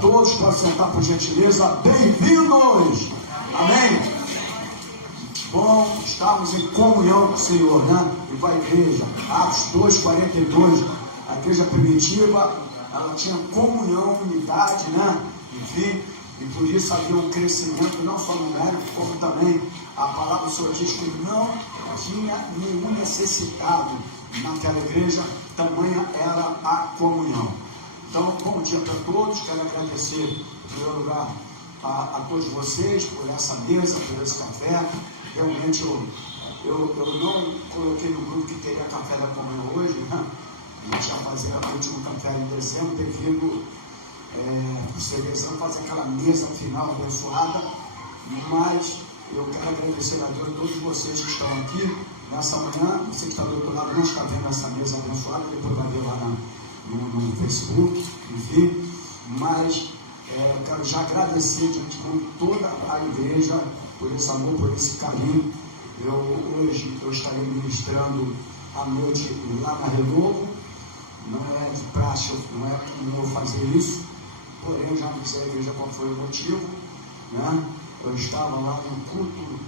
todos, pode sentar por gentileza. Bem-vindos! Amém? Bom, estamos em comunhão com o Senhor, né? E com a igreja. Atos 2:42. A igreja primitiva, ela tinha comunhão, unidade, né? Enfim, e por isso havia um crescimento, não só numérico, como também a palavra do Senhor diz que não tinha nenhum necessitado naquela igreja, tamanha era a comunhão. Então, bom dia para todos. Quero agradecer, em primeiro lugar, a todos vocês por essa mesa, por esse café. Realmente eu não coloquei no grupo que teria café da comunhão hoje, né? A gente ia fazer o último café em dezembro, devido por seleção, fazer aquela mesa final abençoada. Mas eu quero agradecer a Deus a todos vocês que estão aqui nessa manhã. Você que está do outro lado não está vendo essa mesa abençoada, depois vai ver lá no Facebook, enfim. Mas quero já agradecer com toda a igreja por esse amor, por esse carinho. Hoje eu estarei ministrando à noite lá na Renovo. Não é de praxe, não é comum fazer isso, porém já não sei a igreja qual foi o motivo, né? Eu estava lá no culto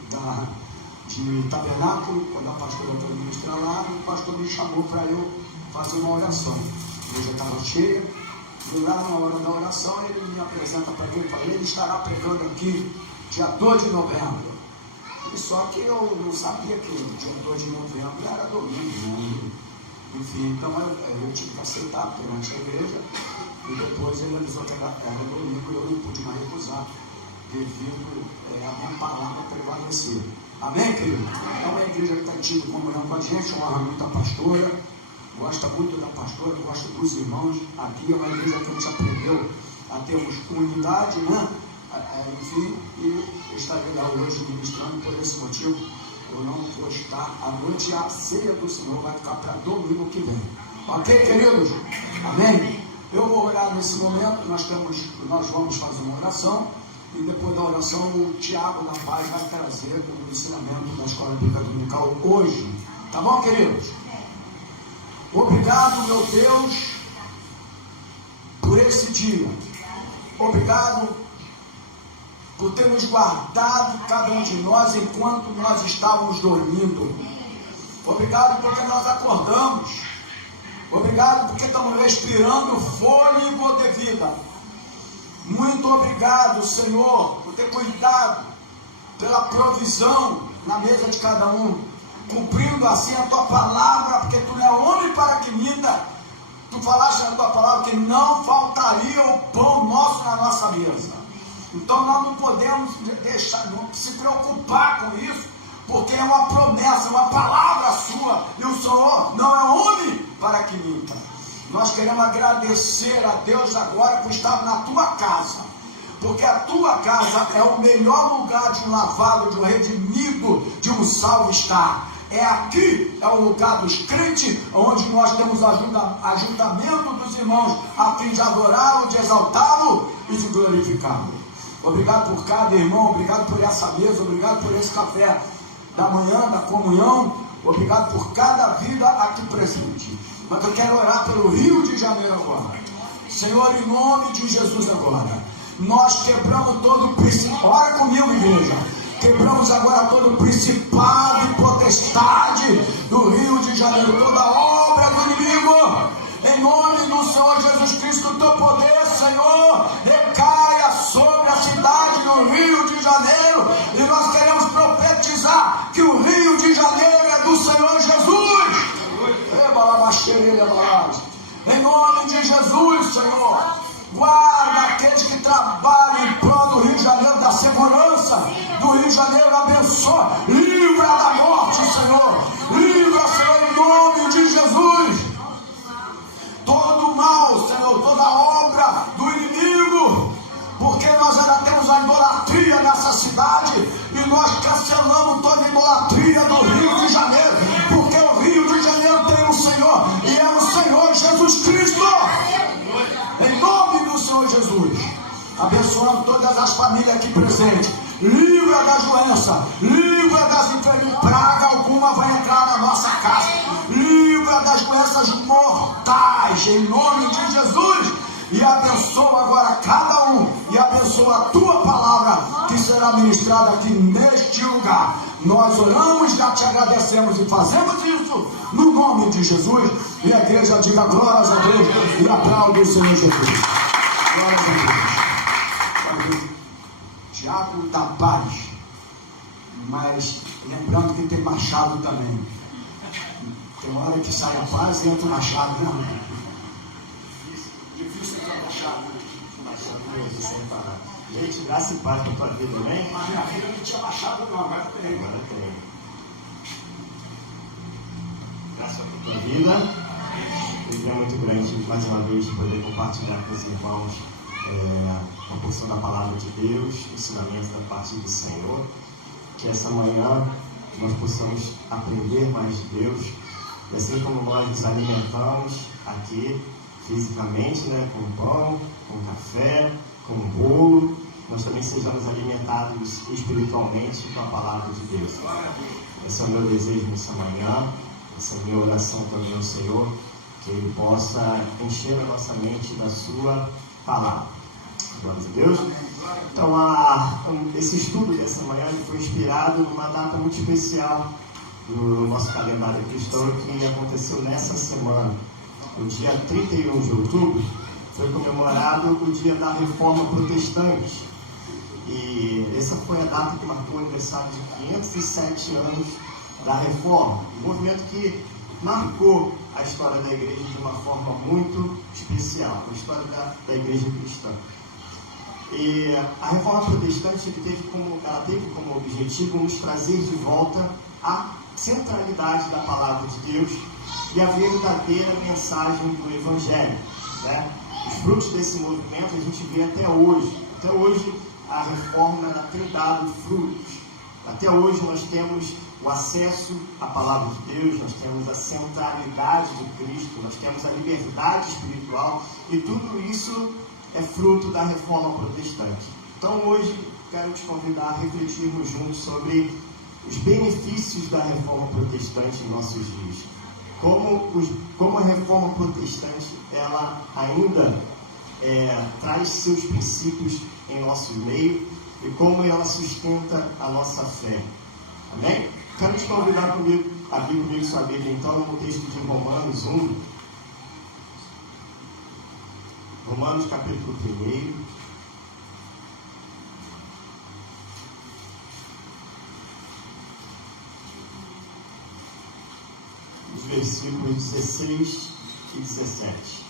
de tabernáculo, quando a pastora foi ministrar lá, e o pastor me chamou para eu fazer uma oração. A igreja estava cheia, e lá na hora da oração ele me apresenta para ele e fala: ele estará pregando aqui dia 2 de novembro. E só que eu não sabia que o dia 2 de novembro era domingo, né? Enfim, então eu tive que aceitar perante a igreja, e depois ele avisou que era domingo e eu não pude mais recusar, devido a minha palavra prevalecer. Amém, querido? É uma igreja que está tido comunhão com a gente, honra muito a pastora, gosta muito da pastora, gosta dos irmãos. Aqui é uma igreja que a gente aprendeu a termos unidade, né? Enfim, e estarei lá hoje ministrando por esse motivo. Eu não vou estar à noite, a ceia do Senhor vai ficar para domingo que vem. Ok, queridos? Amém? Eu vou orar nesse momento. Nós vamos fazer uma oração, e depois da oração o Tiago da Paz vai trazer o ensinamento da Escola Bíblica Dominical hoje. Tá bom, queridos? Obrigado, meu Deus, por esse dia. Obrigado por ter nos guardado, cada um de nós, enquanto nós estávamos dormindo. Obrigado porque nós acordamos. Obrigado porque estamos respirando fôlego de vida. Muito obrigado, Senhor, por ter cuidado pela provisão na mesa de cada um, cumprindo assim a Tua palavra, porque Tu não é homem para que minta. Tu falaste na Tua palavra que não faltaria o pão nosso na nossa mesa. Então nós não podemos não se preocupar com isso, porque é uma promessa, uma palavra sua, e o Senhor não é homem para que minta. Nós queremos agradecer a Deus agora por estar na tua casa, porque a tua casa é o melhor lugar de um lavado, de um redimido, de um salvo estar. É aqui, é o lugar dos crentes, onde nós temos ajuntamento dos irmãos, a fim de adorá-lo, de exaltá-lo e de glorificá-lo. Obrigado por cada irmão, obrigado por essa mesa, obrigado por esse café da manhã, da comunhão, obrigado por cada vida aqui presente. Mas eu quero orar pelo Rio de Janeiro agora. Senhor, em nome de Jesus agora, nós quebramos todo o principado. Ora comigo, igreja. Quebramos agora todo o principado e potestade do Rio de Janeiro, toda obra do inimigo. Em nome do Senhor Jesus Cristo, o teu poder, Senhor, recaia sobre a cidade do Rio de Janeiro, e nós queremos profetizar que o Rio de Janeiro é do Senhor Jesus. Em nome de Jesus, Senhor, guarda aqueles que trabalham em prol do Rio de Janeiro, da segurança do Rio de Janeiro, abençoa, livra da morte, Senhor, livra, Senhor, em nome de Jesus. Todo mal, Senhor, toda obra do inimigo, porque nós ainda temos a idolatria nessa cidade, e nós cancelamos toda a idolatria do Rio de Janeiro, porque o Rio de Janeiro tem o Senhor, e é o Senhor Jesus Cristo. Em nome do Senhor Jesus, abençoando todas as famílias aqui presentes, livra das doenças, livra das enfermidades, praga alguma vai entrar na nossa casa, livra das doenças mortais, em nome de Jesus. e abençoa agora cada um, e abençoa a tua palavra que será ministrada aqui neste lugar. Nós oramos, já te agradecemos e fazemos isso no nome de Jesus. E a igreja diga glórias a Deus e aplaude o Senhor Jesus. Glórias a Deus. Diabo da paz, mas lembrando que tem machado também. Tem hora que sai a paz e entra o machado, né? Difícil ter machado. Gente, graça e paz para a tua vida, amém? Mas minha filha não tinha machado não, agora tem. Agora tem. Graça para a tua vida. É muito grande, mais uma vez, poder compartilhar com os irmãos uma porção da palavra de Deus, ensinamentos da parte do Senhor. Que essa manhã nós possamos aprender mais de Deus. E assim como nós nos alimentamos aqui fisicamente, né, com pão, com café, com bolo, nós também sejamos alimentados espiritualmente com a palavra de Deus. Esse é o meu desejo nessa manhã, essa é a minha oração também ao Senhor, que Ele possa encher a nossa mente da sua palavra. Glória a Deus. Então, esse estudo dessa manhã foi inspirado numa data muito especial no nosso calendário cristão, que aconteceu nessa semana. No dia 31 de outubro, foi comemorado o dia da Reforma Protestante. E essa foi a data que marcou o aniversário de 507 anos da Reforma. Um movimento que marcou a história da igreja de uma forma muito especial, a história da igreja cristã. E a Reforma Protestante ela teve como objetivo nos trazer de volta a centralidade da palavra de Deus e a verdadeira mensagem do Evangelho, né? Os frutos desse movimento a gente vê até hoje. Até hoje a Reforma tem dado frutos. Até hoje nós temos o acesso à palavra de Deus, nós temos a centralidade de Cristo, nós temos a liberdade espiritual, e tudo isso é fruto da Reforma Protestante. Então hoje quero te convidar a refletirmos juntos sobre os benefícios da Reforma Protestante em nossos dias. Como a Reforma Protestante ela ainda traz seus princípios em nosso meio e como ela sustenta a nossa fé. Amém? Quero te convidar a abrir comigo sua Bíblia, então, no texto de Romanos 1. Romanos capítulo 1. Os versículos 16 e 17.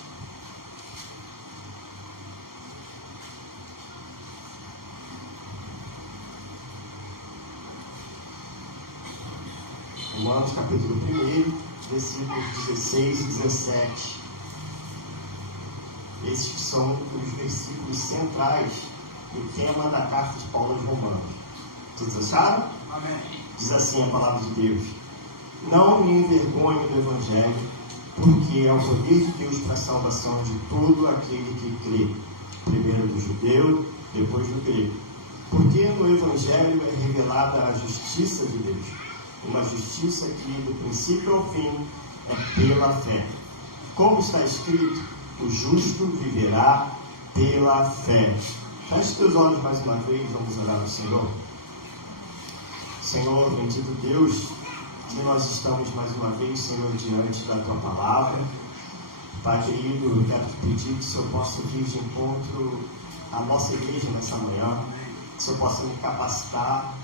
Romanos capítulo 1, versículos 16 e 17. Esses são os versículos centrais do tema da carta de Paulo aos Romanos. Todos acharam? Amém. Diz assim a palavra de Deus: não me envergonhe do Evangelho, porque é o poder de Deus para a salvação de todo aquele que crê, primeiro do judeu, depois do grego. Porque no Evangelho é revelada a justiça de Deus, uma justiça que do princípio ao fim é pela fé. Como está escrito, o justo viverá pela fé. Feche teus olhos mais uma vez, vamos orar ao Senhor. Senhor, bendito Deus, que nós estamos mais uma vez, Senhor, diante da Tua palavra. Pai querido, eu quero te pedir que o Senhor possa vir de encontro à nossa igreja nessa manhã, que o Senhor possa me capacitar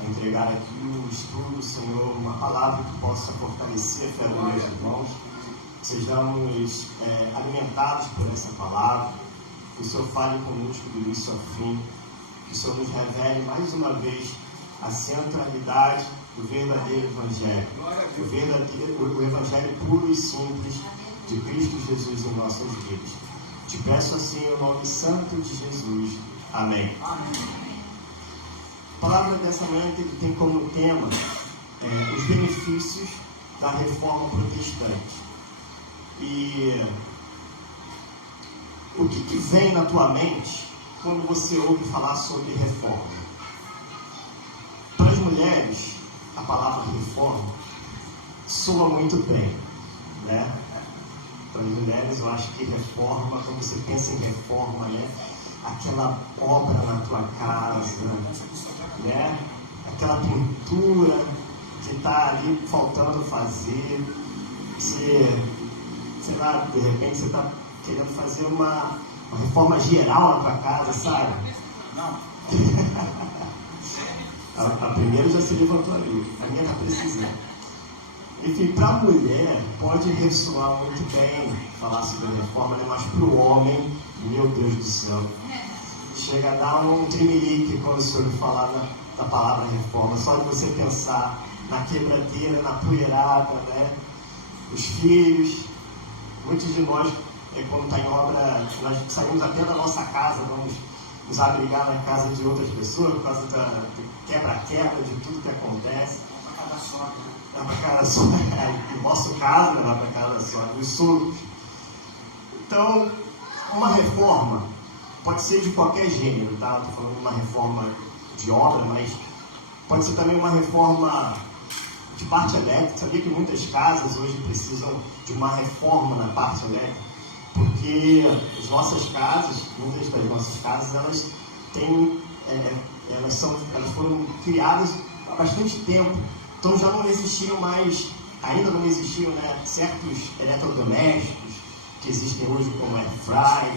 a entregar aqui um estudo, Senhor, uma palavra que possa fortalecer a fé dos meus irmãos. Sejamos alimentados por essa palavra, que o Senhor fale conosco do início ao fim, que o Senhor nos revele mais uma vez a centralidade do verdadeiro Evangelho, o Evangelho puro e simples de Cristo Jesus em nossas vidas. Te peço assim em nome santo de Jesus. Amém. A palavra dessa manhã tem como tema os benefícios da Reforma Protestante. E o que vem na tua mente quando você ouve falar sobre reforma? Para as mulheres, a palavra reforma soa muito bem, né? Para as mulheres, eu acho que reforma, quando você pensa em reforma, né? Aquela obra na tua casa, né? Aquela pintura que está ali faltando fazer. Você, sei lá, de repente você está querendo fazer uma reforma geral na tua casa, sabe? Não. A primeira já se levantou ali, a minha está precisando. Enfim, para a mulher pode ressoar muito bem falar sobre a reforma, né? Mas para o homem, meu Deus do céu, chega a dar um trimelique quando o senhor falar da palavra reforma. Só de você pensar na quebradeira, na poeirada, né? Os filhos. Muitos de nós, quando está em obra, nós saímos até da nossa casa, vamos nos abrigar na casa de outras pessoas por causa da quebra-quebra, de tudo que acontece. Vai para casa só, né? Vai para casa só. No nosso caso, vai para casa só, dos sogros. Então, uma reforma pode ser de qualquer gênero, tá? Estou falando de uma reforma de obra, mas pode ser também uma reforma de parte elétrica. Sabia que muitas casas hoje precisam de uma reforma na parte elétrica? Porque as nossas casas, muitas das nossas casas, elas têm, elas foram criadas há bastante tempo. Então já não existiam mais, ainda não existiam, né, certos eletrodomésticos que existem hoje, como air fry,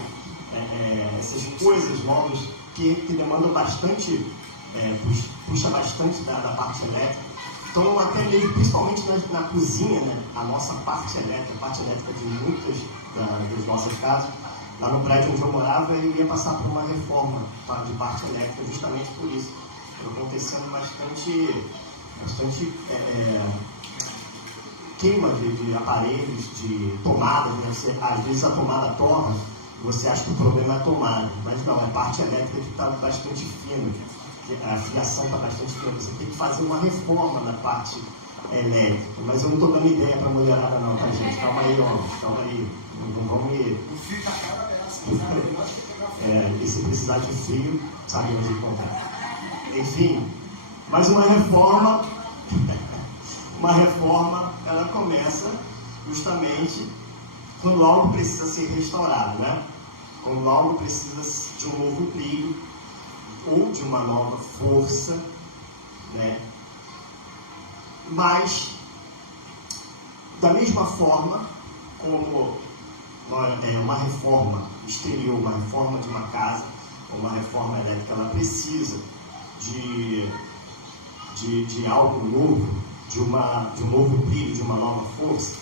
essas coisas novas que demandam bastante, puxa bastante da parte elétrica. Então, até mesmo, principalmente na cozinha, né, a nossa parte elétrica de muitas das nossas casas, lá no prédio onde eu morava, eu ia passar por uma reforma de parte elétrica, justamente por isso. Acontecendo bastante queima de aparelhos, de tomadas, né? Às vezes a tomada torna, você acha que o problema é a tomada, mas não, é a parte elétrica que está bastante fina, a fiação está bastante fina, você tem que fazer uma reforma na parte elétrica, mas eu não estou dando ideia para a mulherada não, tá gente? Calma aí, homens, calma aí, não vamos me... O fio da cara é essa, e se precisar de fio, sabe onde encontrar. Enfim, mas uma reforma, ela começa justamente quando algo precisa ser restaurado, né? Quando algo precisa de um novo brilho ou de uma nova força, né? Mas, da mesma forma como uma reforma exterior, uma reforma de uma casa, ou uma reforma elétrica, ela precisa de algo novo, de um novo brilho, de uma nova força,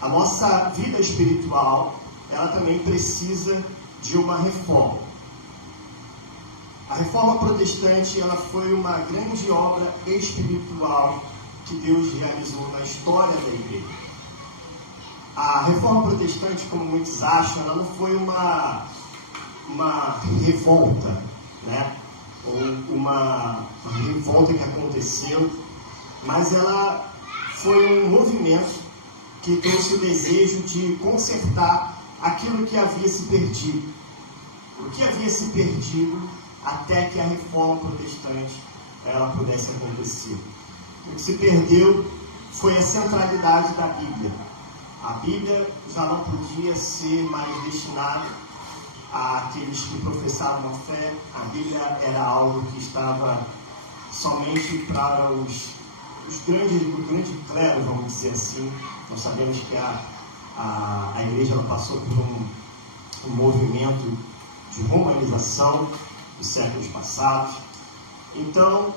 a nossa vida espiritual, ela também precisa de uma reforma. A reforma protestante, ela foi uma grande obra espiritual que Deus realizou na história da igreja. A reforma protestante, como muitos acham, ela não foi uma revolta, né? Ou uma revolta que aconteceu, mas ela foi um movimento que trouxe o desejo de consertar aquilo que havia se perdido. O que havia se perdido até que a reforma protestante ela pudesse acontecer. O que se perdeu foi a centralidade da Bíblia. A Bíblia já não podia ser mais destinada àqueles que professavam a fé. A Bíblia era algo que estava somente para o grande clero, vamos dizer assim. Nós sabemos que a igreja ela passou por um movimento de romanização dos séculos passados. Então,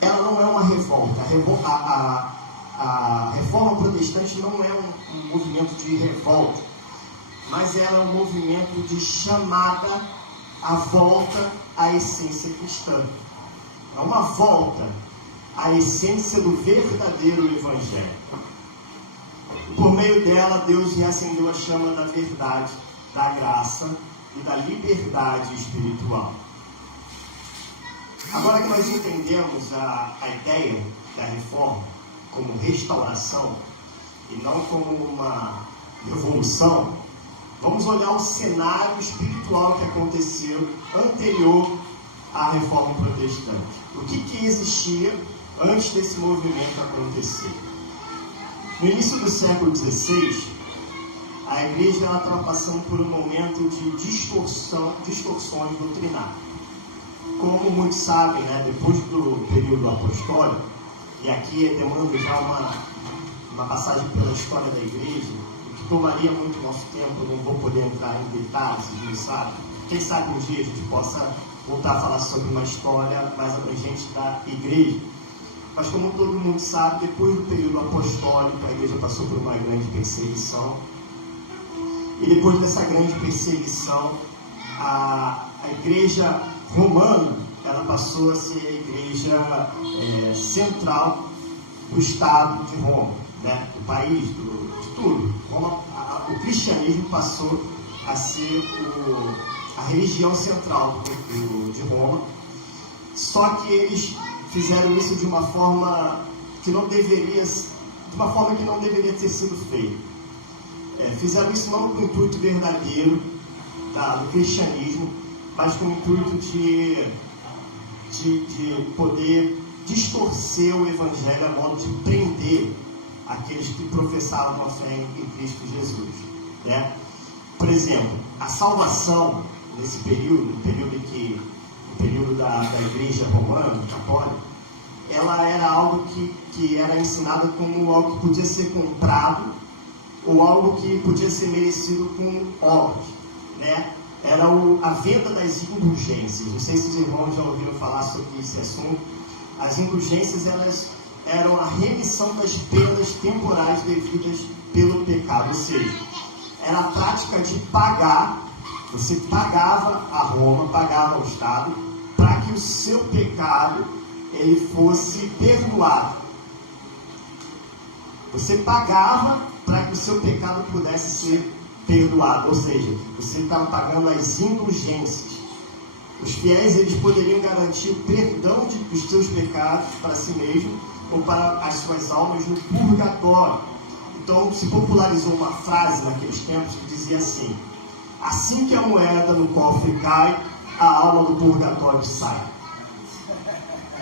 ela não é uma revolta. A reforma protestante não é um movimento de revolta, mas ela é um movimento de chamada à volta à essência cristã. É uma volta à essência do verdadeiro evangelho. Por meio dela, Deus reacendeu a chama da verdade, da graça e da liberdade espiritual. Agora que nós entendemos a ideia da reforma como restauração e não como uma revolução, vamos olhar o cenário espiritual que aconteceu anterior à reforma protestante. O que existia antes desse movimento acontecer? No início do século XVI, a igreja estava passando por um momento de distorções doutrinárias. Como muitos sabem, né, depois do período apostólico, e aqui demanda já uma passagem pela história da igreja, que tomaria muito nosso tempo, eu não vou poder entrar em detalhes, não sabe? Quem sabe um dia a gente possa voltar a falar sobre uma história mais abrangente da igreja. Mas como todo mundo sabe, depois do período apostólico, a igreja passou por uma grande perseguição. E depois dessa grande perseguição, a igreja romana, ela passou a ser a igreja central do Estado de Roma, né? Do país, de tudo. O cristianismo passou a ser a religião central de Roma. Só que eles fizeram isso de uma forma que não deveria ter sido feita. Fizeram isso não com o intuito verdadeiro do cristianismo, mas com o intuito de poder distorcer o evangelho a modo de prender aqueles que professavam a fé em Cristo Jesus, né? Por exemplo, a salvação nesse período, o período da igreja romana, católica, ela era algo que era ensinado como algo que podia ser comprado ou algo que podia ser merecido com obras, né? Era a venda das indulgências. Não sei se os irmãos já ouviram falar sobre esse assunto. As indulgências, elas eram a remissão das penas temporais devidas pelo pecado, ou seja, era a prática de pagar. Você pagava a Roma, pagava ao Estado, para que o seu pecado ele fosse perdoado. Você pagava para que o seu pecado pudesse ser perdoado, ou seja, você estava pagando as indulgências. Os fiéis, eles poderiam garantir o perdão dos seus pecados para si mesmo ou para as suas almas no purgatório. Então, se popularizou uma frase naqueles tempos que dizia assim: assim que a moeda no cofre cai, a alma do purgatório sai.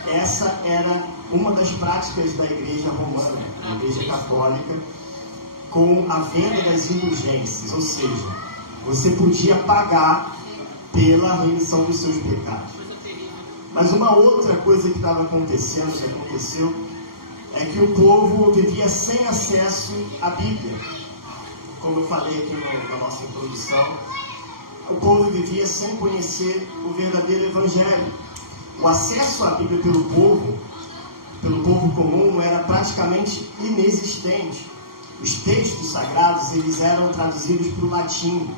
Essa era uma das práticas da igreja romana, da igreja católica, com a venda das indulgências, ou seja, você podia pagar pela remissão dos seus pecados. Mas uma outra coisa que aconteceu, é que o povo vivia sem acesso à Bíblia. Como eu falei aqui na nossa introdução, o povo vivia sem conhecer o verdadeiro Evangelho. O acesso à Bíblia pelo povo comum, era praticamente inexistente. Os textos sagrados, eles eram traduzidos para o latim,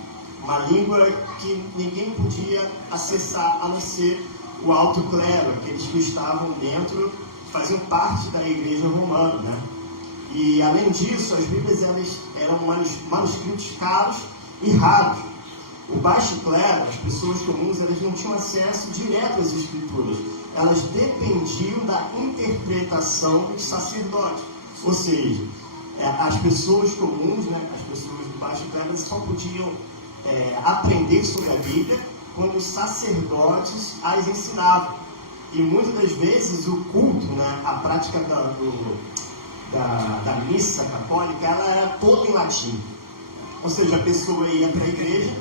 uma língua que ninguém podia acessar, a não ser o alto clero, aqueles que estavam dentro, faziam parte da igreja romana, né? E além disso, as Bíblias eram manuscritos caros e raros. O baixo clero, as pessoas comuns, elas não tinham acesso direto às Escrituras. Elas dependiam da interpretação dos sacerdotes. Ou seja, as pessoas comuns, né, as pessoas do baixo clero, só podiam aprender sobre a Bíblia quando os sacerdotes as ensinavam. E muitas das vezes o culto, né, a prática da missa católica, ela era toda em latim. Ou seja, a pessoa ia para a igreja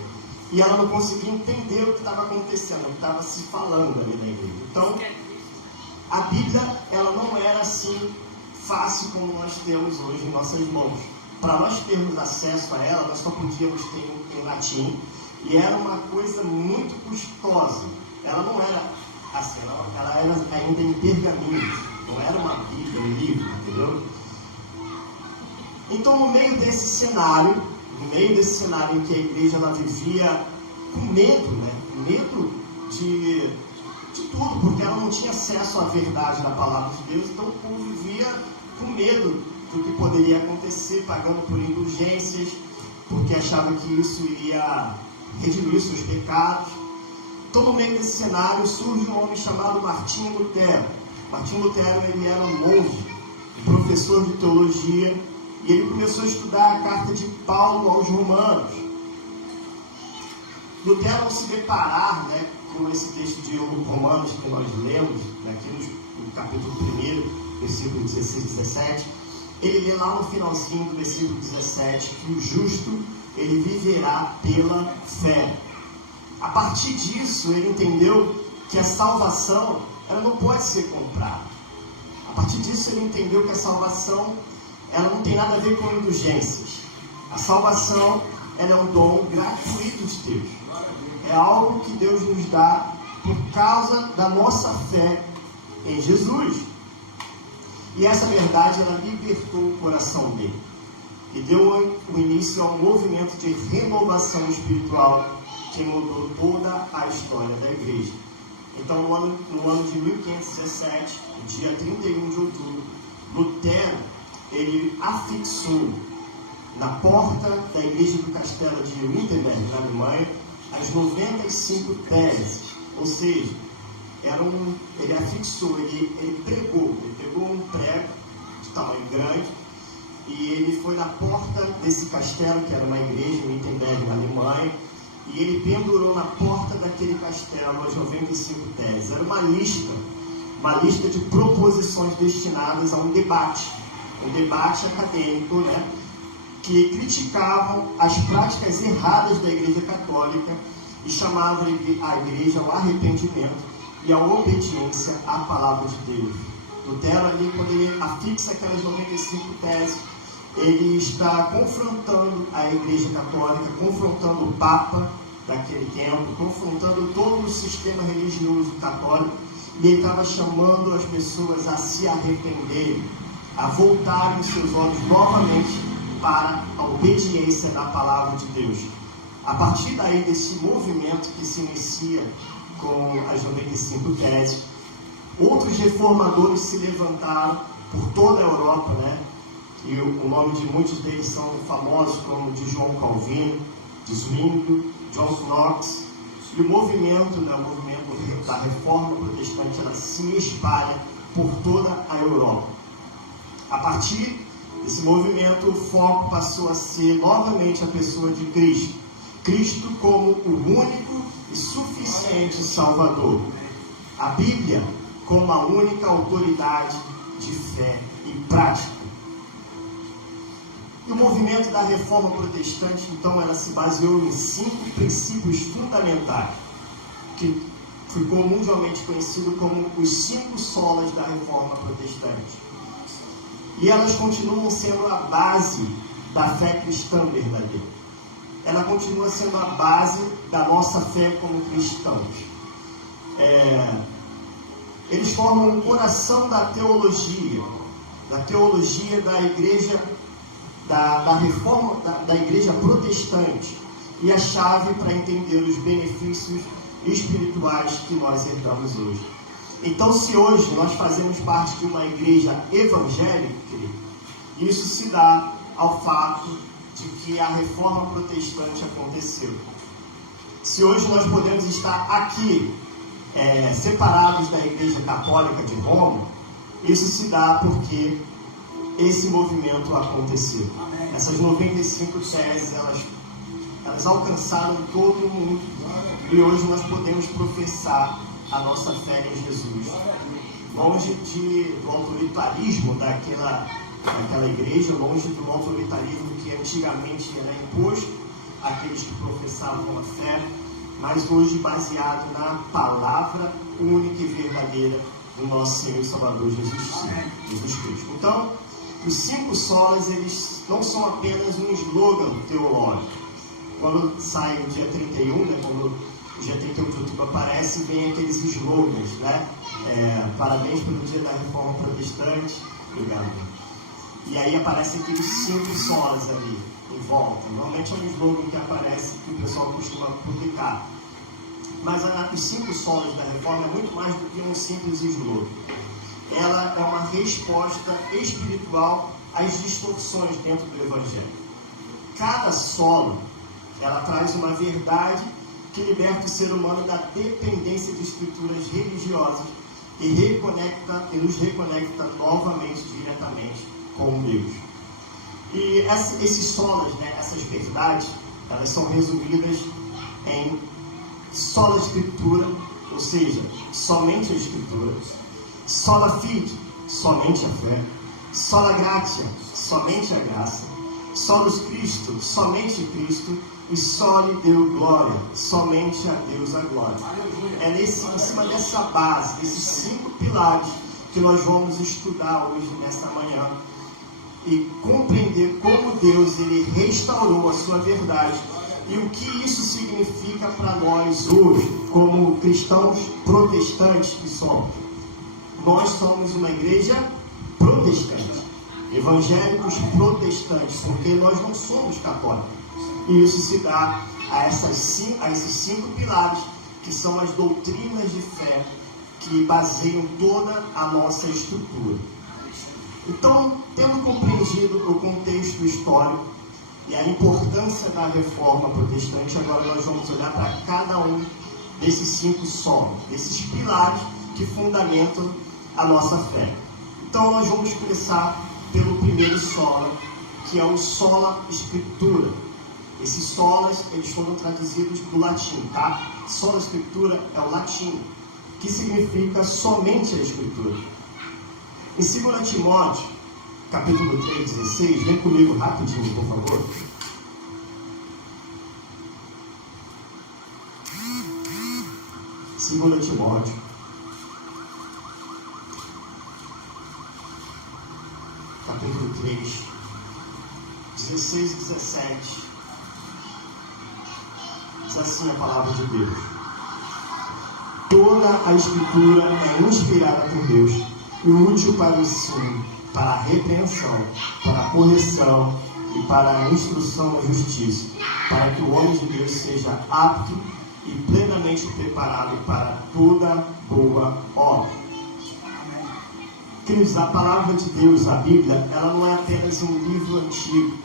e ela não conseguia entender o que estava acontecendo, o que estava se falando ali na igreja. Então, a Bíblia, ela não era assim fácil como nós temos hoje em nossas mãos. Para nós termos acesso a ela, nós só podíamos ter em latim, e era uma coisa muito custosa. Ela não era assim, ela era ainda em pergaminho, não era uma Bíblia, um livro, entendeu? Então, no meio desse cenário em que a igreja ela vivia com medo, né? Medo de tudo, porque ela não tinha acesso à verdade da palavra de Deus, então o povo vivia com medo do que poderia acontecer, pagando por indulgências, porque achava que isso iria redimir seus pecados. Então, no meio desse cenário, surge um homem chamado Martinho Lutero. Martinho Lutero, ele era um monge, um professor de teologia, e ele começou a estudar a carta de Paulo aos Romanos. Lutero, ao se deparar, né, com esse texto de Romanos que nós lemos, aqui no capítulo 1, versículo 16 e 17, ele lê lá no finalzinho do versículo 17 que o justo, ele viverá pela fé. A partir disso, ele entendeu que a salvação, ela não pode ser comprada. A partir disso, ele entendeu que a salvação, ela não tem nada a ver com indulgências. A salvação, ela é um dom gratuito de Deus. É algo que Deus nos dá por causa da nossa fé em Jesus. E essa verdade, ela libertou o coração dele. E deu o início a um movimento de renovação espiritual que mudou toda a história da igreja. Então, no ano de 1517, no dia 31 de outubro, Lutero, ele afixou na porta da igreja do castelo de Wittenberg, na Alemanha, as 95 teses. Ou seja, ele afixou, ele pregou um prego de tamanho grande, e ele foi na porta desse castelo, que era uma igreja em Wittenberg, na Alemanha, e ele pendurou na porta daquele castelo as 95 teses. Era uma lista de proposições destinadas a um debate acadêmico, né, que criticavam as práticas erradas da Igreja Católica e chamavam a Igreja ao arrependimento e à obediência à Palavra de Deus. Lutero, ali, quando ele afixa aquelas 95 teses, ele está confrontando a Igreja Católica, confrontando o Papa daquele tempo, confrontando todo o sistema religioso católico, e ele estava chamando as pessoas a se arrependerem, a voltarem seus olhos novamente para a obediência da Palavra de Deus. A partir daí, desse movimento que se inicia com as 95 teses, outros reformadores se levantaram por toda a Europa, né? E o nome de muitos deles são famosos, como de João Calvino, de Zwinglio, John Knox. E o movimento da Reforma Protestante, ela se espalha por toda a Europa. A partir desse movimento, o foco passou a ser novamente a pessoa de Cristo. Cristo como o único e suficiente Salvador. A Bíblia como a única autoridade de fé e prática. E o movimento da Reforma Protestante, então, ela se baseou em 5 princípios fundamentais, que ficou mundialmente conhecido como os 5 solas da Reforma Protestante. E elas continuam sendo a base da fé cristã verdadeira. Ela continua sendo a base da nossa fé como cristãos. Eles formam o coração da teologia da igreja, da reforma da igreja protestante, e a chave para entender os benefícios espirituais que nós herdamos hoje. Então, se hoje nós fazemos parte de uma igreja evangélica, isso se dá ao fato de que a reforma protestante aconteceu. Se hoje nós podemos estar aqui, separados da Igreja Católica de Roma, isso se dá porque esse movimento aconteceu. Amém. Essas 95 teses, elas alcançaram todo o mundo, e hoje nós podemos professar a nossa fé em Jesus. Longe do autoritarismo daquela igreja, longe do autoritarismo que antigamente era imposto àqueles que professavam a fé, mas hoje baseado na palavra única e verdadeira do nosso Senhor e Salvador Jesus Cristo. Então, os 5 solas, eles não são apenas um slogan teológico. Quando sai o dia 31, né, quando o dia 31 de outubro aparece, vem aqueles slogans, né? Parabéns pelo dia da Reforma Protestante. Obrigado. E aí aparecem aqueles 5 solas ali em volta. Normalmente é um slogan que aparece, que o pessoal costuma publicar. Mas os 5 solas da Reforma é muito mais do que um simples slogan. Ela é uma resposta espiritual às distorções dentro do Evangelho. Cada sola, ela traz uma verdade que liberta o ser humano da dependência de escrituras religiosas e nos reconecta novamente, diretamente com Deus. E esses solas, né, essas verdades, elas são resumidas em sola escritura, ou seja, somente a escritura; sola fide, somente a fé; sola gratia, somente a graça, solos Cristo, somente Cristo, e só lhe deu glória, somente a Deus a glória. É em cima dessa base, desses 5 pilares, que nós vamos estudar hoje, nesta manhã, e compreender como Deus ele restaurou a sua verdade e o que isso significa para nós hoje, como cristãos protestantes que somos. Nós somos uma igreja protestante, evangélicos protestantes, porque nós não somos católicos. E isso se dá a esses 5 pilares, que são as doutrinas de fé, que baseiam toda a nossa estrutura. Então, tendo compreendido o contexto histórico e a importância da reforma protestante, agora nós vamos olhar para cada um desses 5 solos, desses pilares que fundamentam a nossa fé. Então, nós vamos começar pelo primeiro solo, que é o sola scriptura. Esses solas, eles foram traduzidos do latim, tá? Sola scriptura é o latim, que significa somente a escritura. Em 2 Timóteo, capítulo 3, 16, vem comigo rapidinho, por favor. Segunda Timóteo, capítulo 3, 16 e 17. Diz assim a palavra de Deus: toda a Escritura é inspirada por Deus e útil para o ensino, para a repreensão, para a correção e para a instrução na justiça, para que o homem de Deus seja apto e plenamente preparado para toda boa obra. Queridos, a palavra de Deus, a Bíblia, ela não é apenas um livro antigo,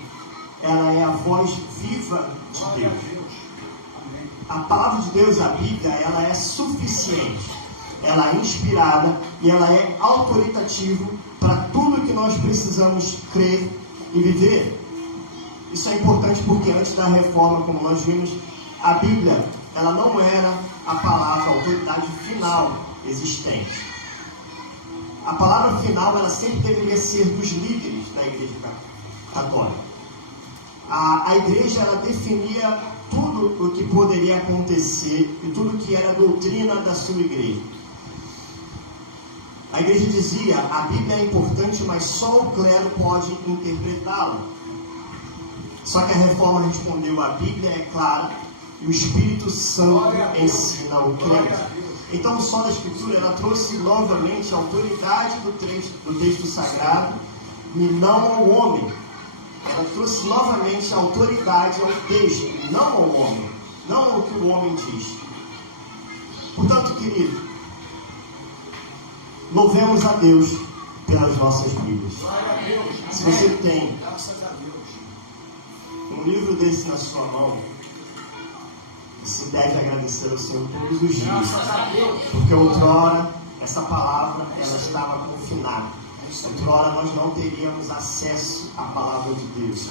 ela é a voz viva de Deus. A palavra de Deus, a Bíblia, ela é suficiente, ela é inspirada e ela é autoritativa para tudo que nós precisamos crer e viver. Isso é importante porque antes da reforma, como nós vimos, a Bíblia, ela não era a palavra, a autoridade final existente. A palavra final, ela sempre deveria ser dos líderes da Igreja Católica. A Igreja, ela definia tudo o que poderia acontecer e tudo que era a doutrina da sua igreja. A igreja dizia: a Bíblia é importante, mas só o clero pode interpretá-la. Só que a reforma respondeu: a Bíblia é clara e o Espírito Santo ensina o crente. Então, o Sola Escritura, ela trouxe novamente a autoridade do texto sagrado e não ao homem. Ela trouxe novamente a autoridade ao texto, não ao homem, não ao que o homem diz. Portanto, querido, louvemos a Deus pelas nossas Bíblias. Se você tem um livro desse na sua mão, você deve agradecer ao Senhor todos os dias, porque outrora essa palavra ela estava confinada. Outrora nós não teríamos acesso à palavra de Deus.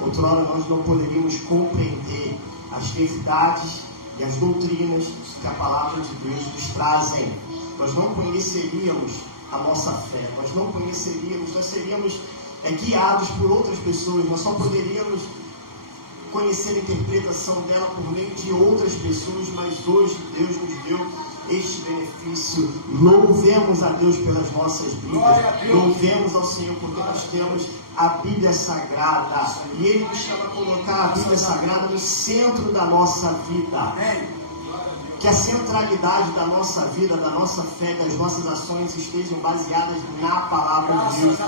Outrora nós não poderíamos compreender as verdades e as doutrinas que a palavra de Deus nos trazem. Nós não conheceríamos a nossa fé, nós não conheceríamos, nós seríamos guiados por outras pessoas, nós só poderíamos conhecer a interpretação dela por meio de outras pessoas, mas hoje Deus nos deu este benefício. Louvemos a Deus pelas nossas Bíblias, louvemos ao Senhor porque nós temos a Bíblia Sagrada e Ele nos chama a colocar a Bíblia Sagrada no centro da nossa vida. Que a centralidade da nossa vida, da nossa fé, das nossas ações estejam baseadas na palavra de Deus.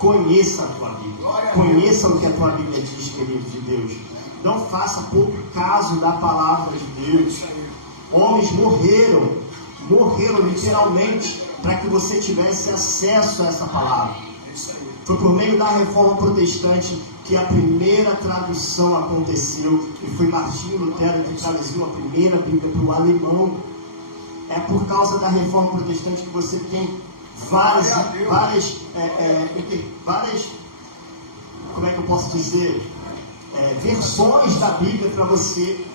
Conheça a tua Bíblia, conheça o que a tua Bíblia diz, querido de Deus. Não faça pouco caso da palavra de Deus. Homens morreram literalmente para que você tivesse acesso a essa palavra. Foi por meio da reforma protestante que a primeira tradução aconteceu e foi Martinho Lutero que traduziu a primeira Bíblia para o alemão. É por causa da reforma protestante que você tem várias, como é que eu posso dizer, versões da Bíblia para você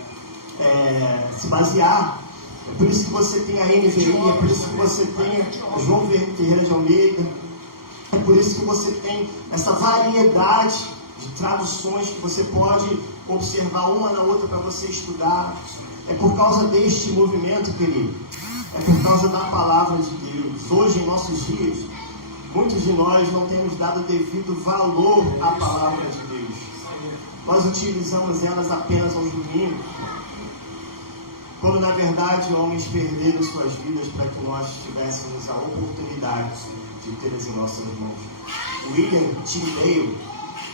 se basear. É por isso que você tem a NVI, é por isso que você tem João Ferreira de Almeida, É por isso que você tem essa variedade de traduções que você pode observar uma na outra para você estudar. É por causa deste movimento, querido. É por causa da palavra de Deus. Hoje, em nossos dias, muitos de nós não temos dado devido valor à palavra de Deus. Nós utilizamos elas apenas aos domingos, quando na verdade homens perderam suas vidas para que nós tivéssemos a oportunidade de tê-las em nossas mãos. William Tyndale,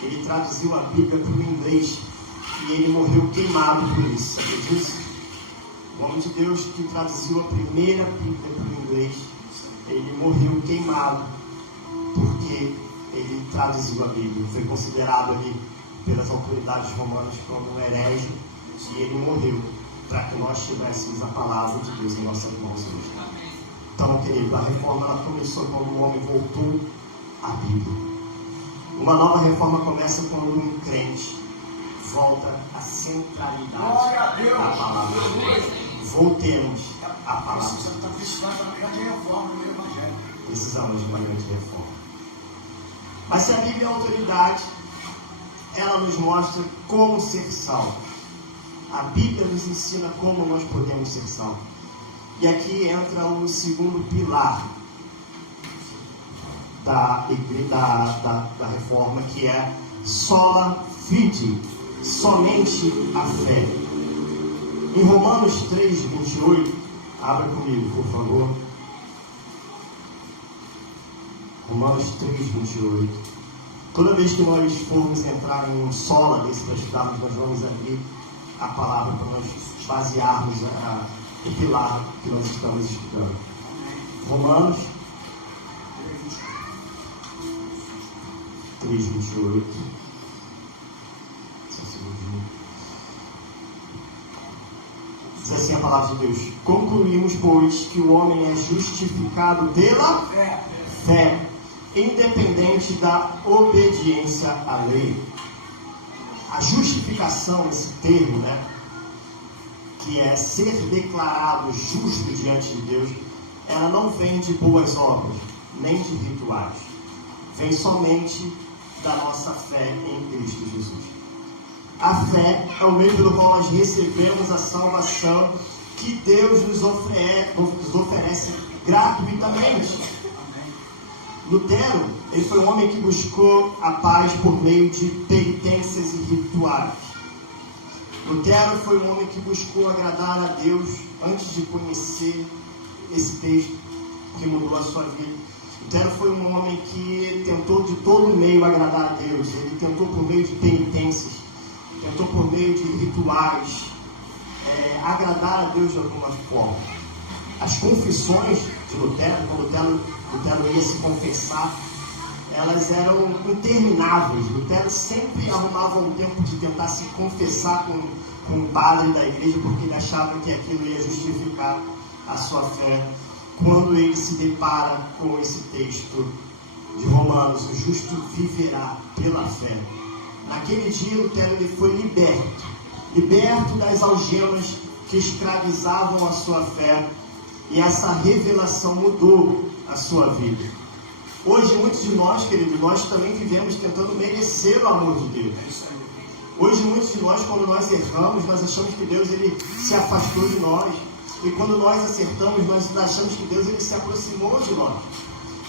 ele traduziu a Bíblia para o inglês e ele morreu queimado por isso, sabe disso? O homem de Deus que traduziu a primeira Bíblia para o inglês, ele morreu queimado porque ele traduziu a Bíblia. Foi considerado ali pelas autoridades romanas como um herege e ele morreu para que nós tivéssemos a palavra de Deus em nossas mãos hoje. Então, querido, a reforma ela começou quando o homem voltou à Bíblia. Uma nova reforma começa quando um crente volta à centralidade da palavra de Deus. Voltemos à palavra de Deus. Precisamos de uma grande reforma. Mas se a Bíblia é autoridade, ela nos mostra como ser salvos. A Bíblia nos ensina como nós podemos ser salvos. E aqui entra o segundo pilar da reforma, que é sola fide, somente a fé. Em Romanos 3, 28, abra comigo, por favor. Romanos 3, 28. Toda vez que nós formos entrar em um sola desse para estudarmos, nós vamos abrir a palavra para nós basearmos o pilar que nós estamos estudando. Romanos 3, 28. Diz assim a palavra de Deus: concluímos, pois, que o homem é justificado pela fé, independente da obediência à lei. A justificação, esse termo, né, que é ser declarado justo diante de Deus, ela não vem de boas obras, nem de rituais. Vem somente da nossa fé em Cristo Jesus. A fé é o meio pelo qual nós recebemos a salvação que Deus nos oferece gratuitamente. Lutero, ele foi um homem que buscou a paz por meio de penitências e rituais. Lutero foi um homem que buscou agradar a Deus antes de conhecer esse texto que mudou a sua vida. Lutero foi um homem que tentou de todo meio agradar a Deus. Ele tentou por meio de penitências, tentou por meio de rituais, agradar a Deus de alguma forma. As confissões de Lutero, quando Lutero ia se confessar, elas eram intermináveis. Lutero sempre arrumava um tempo de tentar se confessar com o padre da igreja, porque ele achava que aquilo ia justificar a sua fé. Quando ele se depara com esse texto de Romanos, o justo viverá pela fé. Naquele dia, Lutero ele foi liberto das algemas que escravizavam a sua fé, e essa revelação mudou a sua vida. Hoje, muitos de nós, queridos, nós também vivemos tentando merecer o amor de Deus. Hoje, muitos de nós, quando nós erramos, nós achamos que Deus ele se afastou de nós. E quando nós acertamos, nós achamos que Deus ele se aproximou de nós.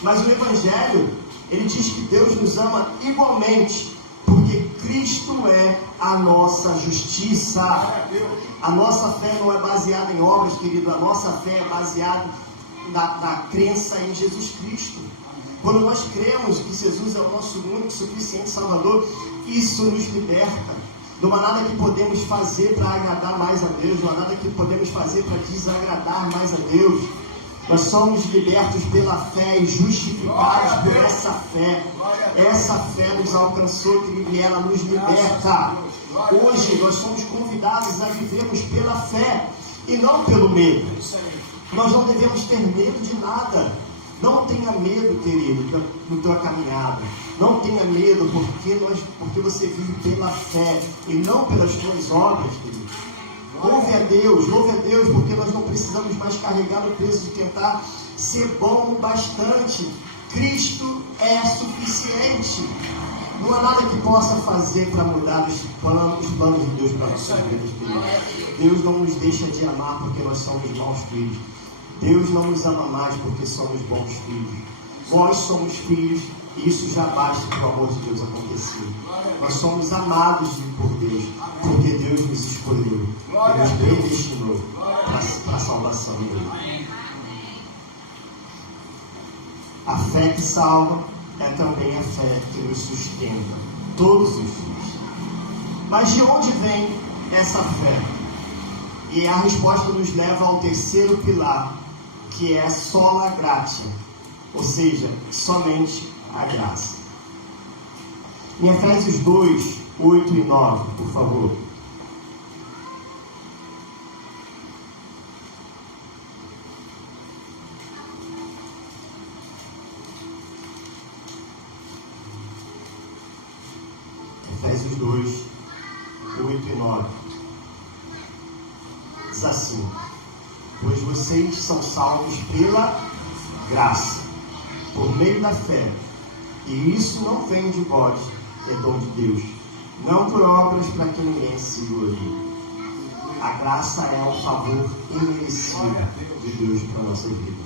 Mas o Evangelho, ele diz que Deus nos ama igualmente, porque Cristo é a nossa justiça. A nossa fé não é baseada em obras, querido. A nossa fé é baseada na crença em Jesus Cristo. Quando nós cremos que Jesus é o nosso único e suficiente Salvador, isso nos liberta. Não há nada que podemos fazer para agradar mais a Deus, não há nada que podemos fazer para desagradar mais a Deus. Nós somos libertos pela fé e justificados por essa fé. Essa fé nos alcançou, querido, e ela nos liberta. Hoje nós somos convidados a vivermos pela fé e não pelo medo. Nós não devemos ter medo de nada. Não tenha medo, querido, na tua caminhada. Não tenha medo, porque você vive pela fé e não pelas tuas obras, querido. Louve a Deus, porque nós não precisamos mais carregar o peso de tentar ser bom o bastante. Cristo é suficiente. Não há nada que possa fazer para mudar os planos de Deus para nossas vidas, queridos. Deus não nos deixa de amar porque nós somos bons filhos. Deus não nos ama mais porque somos bons filhos. Nós somos filhos e isso já basta para o amor de Deus acontecer. Nós somos amados por Deus, porque Deus nos escolheu e nos predestinou para a salvação dele. A fé que salva é também a fé que nos sustenta todos os dias. Mas de onde vem essa fé? E a resposta nos leva ao terceiro pilar, que é sola gratia, ou seja, somente a graça. Em Efésios 2, 8 e 9, por favor. Efésios 2, 8 e 9. Diz assim: pois vocês são salvos pela graça, por meio da fé, e isso não vem de vós, é dom de Deus, não por obras para que ninguém se glorie. A graça é um favor imerecido de Deus para a nossa vida.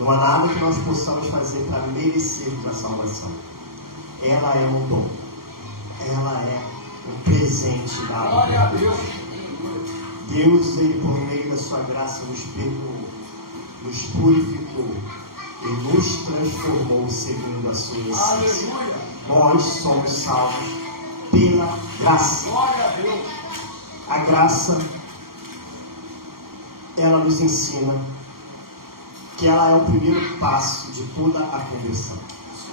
Não há nada que nós possamos fazer para merecer a salvação. Ela é um dom. Ela é um presente dado por Deus. Deus, ele por meio da sua graça nos perdoou, nos purificou e nos transformou segundo a sua essência. Nós somos salvos pela graça. A graça, ela nos ensina que ela é o primeiro passo de toda a conversão.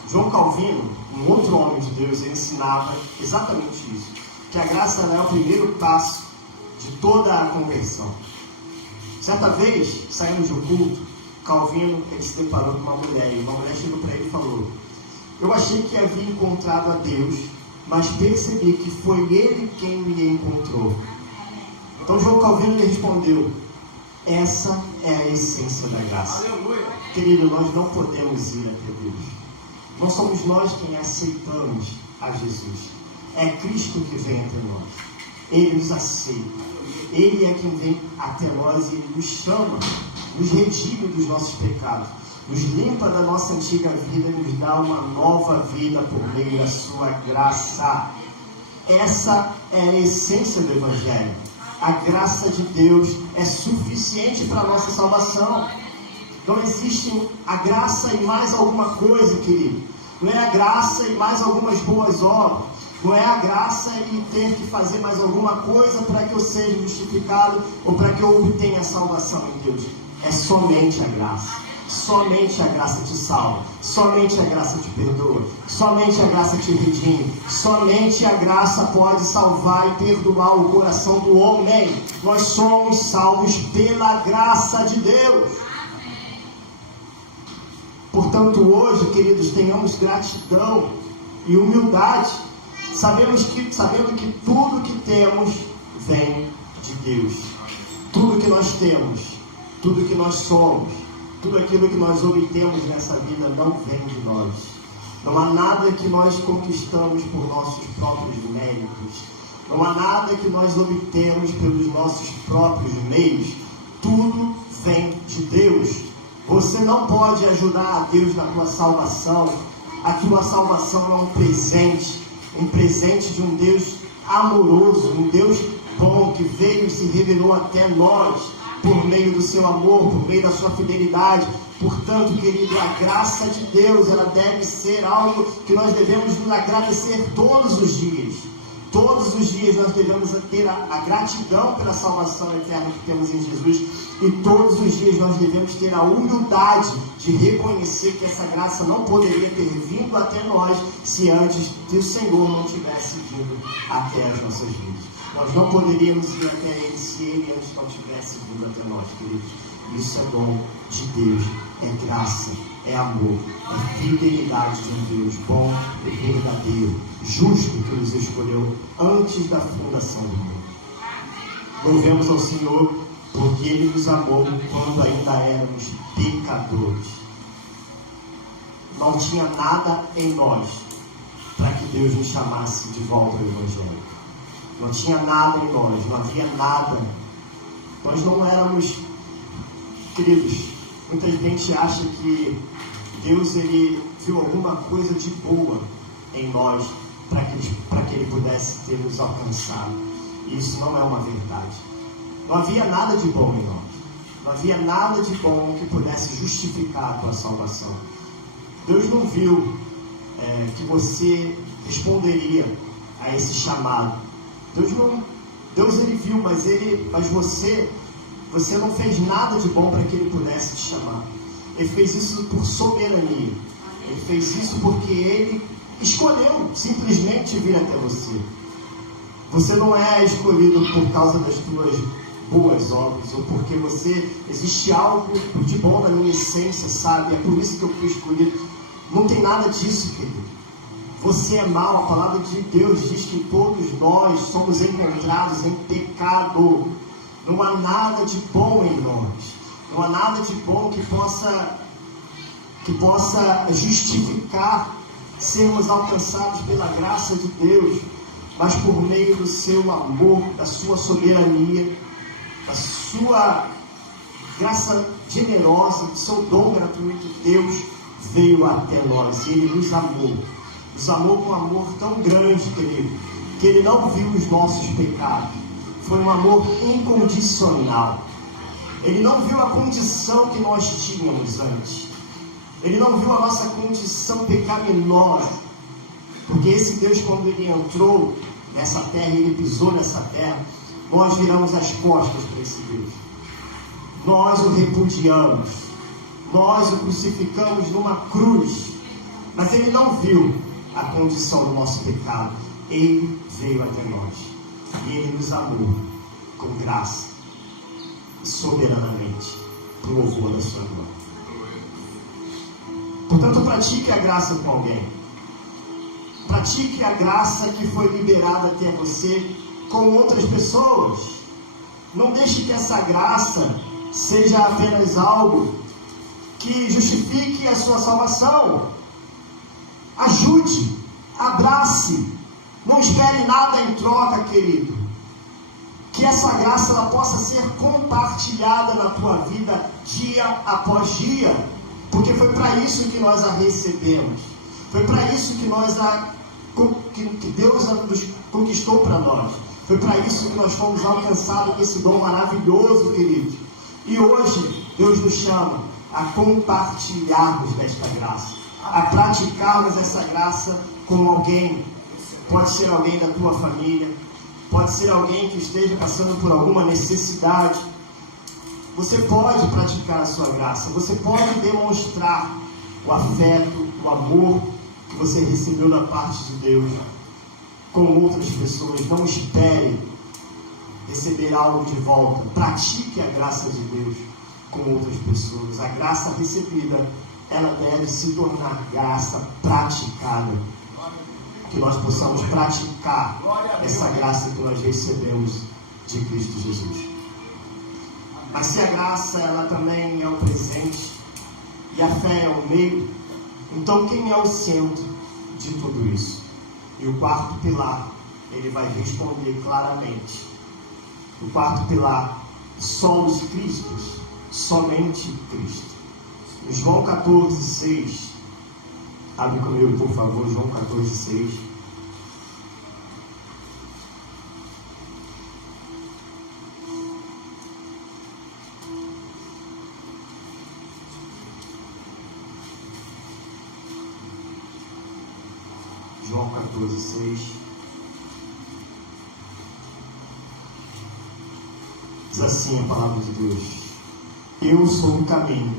João Calvino, um outro homem de Deus, ele ensinava exatamente isso, que a graça é o primeiro passo de toda a conversão. Certa vez, saindo de um culto, Calvino ele se deparou com uma mulher, e uma mulher chegou para ele e falou: eu achei que havia encontrado a Deus, mas percebi que foi Ele quem me encontrou. Então João Calvino lhe respondeu: essa é a essência da graça. Aleluia. Querido, nós não podemos ir até Deus. Não somos nós quem aceitamos a Jesus. É Cristo que vem até nós. Ele nos aceita. Ele é quem vem até nós e Ele nos chama, nos redime dos nossos pecados, nos limpa da nossa antiga vida e nos dá uma nova vida por meio da sua graça. Essa é a essência do Evangelho. A graça de Deus é suficiente para a nossa salvação. Não existe a graça e mais alguma coisa, querido. Não é a graça e mais algumas boas obras. Não é a graça e ter que fazer mais alguma coisa para que eu seja justificado ou para que eu obtenha a salvação em Deus. É somente a graça. Somente a graça te salva. Somente a graça te perdoa. Somente a graça te redime. Somente a graça pode salvar e perdoar o coração do homem. Nós somos salvos pela graça de Deus. Portanto, hoje, queridos, tenhamos gratidão e humildade, sabendo que tudo que temos vem de Deus. Tudo que nós temos, tudo que nós somos, tudo aquilo que nós obtemos nessa vida não vem de nós. Não há nada que nós conquistamos por nossos próprios méritos. Não há nada que nós obtemos pelos nossos próprios meios. Tudo vem de Deus. Você não pode ajudar a Deus na tua salvação. A tua salvação é um presente de um Deus amoroso, um Deus bom que veio e se revelou até nós por meio do seu amor, por meio da sua fidelidade. Portanto, querido, a graça de Deus, ela deve ser algo que nós devemos nos agradecer todos os dias. Todos os dias nós devemos ter a gratidão pela salvação eterna que temos em Jesus. E todos os dias nós devemos ter a humildade de reconhecer que essa graça não poderia ter vindo até nós se antes que o Senhor não tivesse vindo até as nossas vidas. Nós não poderíamos ir até Ele se Ele antes não tivesse vindo até nós, queridos. Isso é dom de Deus, é graça, é amor, é fidelidade de um Deus bom e verdadeiro, justo, que nos escolheu antes da fundação do mundo. Louvemos ao Senhor, porque Ele nos amou quando ainda éramos pecadores. não tinha nada em nós para que Deus nos chamasse de volta ao Evangelho. Não tinha nada em nós, não havia nada. Nós não éramos, queridos, muita gente acha que Deus ele viu alguma coisa de boa em nós para que Ele pudesse ter nos alcançado. E isso não é uma verdade. Não havia nada de bom em nós. Não havia nada de bom que pudesse justificar a tua salvação. Deus não viu que você responderia a esse chamado. Deus ele viu, mas você não fez nada de bom para que Ele pudesse te chamar. Ele fez isso por soberania. Ele fez isso porque Ele escolheu simplesmente vir até você. Você não é escolhido por causa das tuas boas obras, ou porque existe algo de bom na minha essência, sabe? É por isso que eu fui escolhido. Não tem nada disso, querido. Você é mau. A palavra de Deus diz que todos nós somos encontrados em pecado. Não há nada de bom em nós. Não há nada de bom que possa justificar sermos alcançados pela graça de Deus, mas por meio do seu amor, da sua soberania, da sua graça generosa, do seu dom gratuito, Deus veio até nós e Ele nos amou com um amor tão grande, querido, que Ele não viu os nossos pecados. Foi um amor incondicional. Ele não viu a condição que nós tínhamos antes. Ele não viu a nossa condição pecaminosa. Porque esse Deus, quando Ele entrou nessa terra, Ele pisou nessa terra, nós viramos as costas para esse Deus. Nós o repudiamos. Nós o crucificamos numa cruz. Mas Ele não viu a condição do nosso pecado. Ele veio até nós. E Ele nos amou com graça e soberanamente para o louvor da sua glória. Portanto, pratique a graça com alguém. Pratique a graça que foi liberada até você com outras pessoas. Não deixe que essa graça seja apenas algo que justifique a sua salvação. Ajude, abrace, não espere nada em troca, querido. Que essa graça ela possa ser compartilhada na tua vida dia após dia, porque foi para isso que nós a recebemos. Foi para isso que que Deus nos conquistou para nós. Foi para isso que nós fomos alcançados com esse dom maravilhoso, querido. E hoje Deus nos chama a compartilharmos desta graça, a praticarmos essa graça com alguém. Pode ser alguém da tua família, pode ser alguém que esteja passando por alguma necessidade. Você pode praticar a sua graça, você pode demonstrar o afeto, o amor que você recebeu da parte de Deus com outras pessoas. Não espere receber algo de volta. Pratique a graça de Deus com outras pessoas. A graça recebida, ela deve se tornar graça praticada. Que nós possamos praticar essa graça que nós recebemos de Cristo Jesus. Mas se a graça ela também é o presente e a fé é o meio, então quem é o centro de tudo isso? E o quarto pilar, ele vai responder claramente. O quarto pilar, somos Cristos, somente Cristo. Em João 14:6, abre comigo, por favor, João 14:6. João 14:6. Diz assim a palavra de Deus: Eu sou o caminho,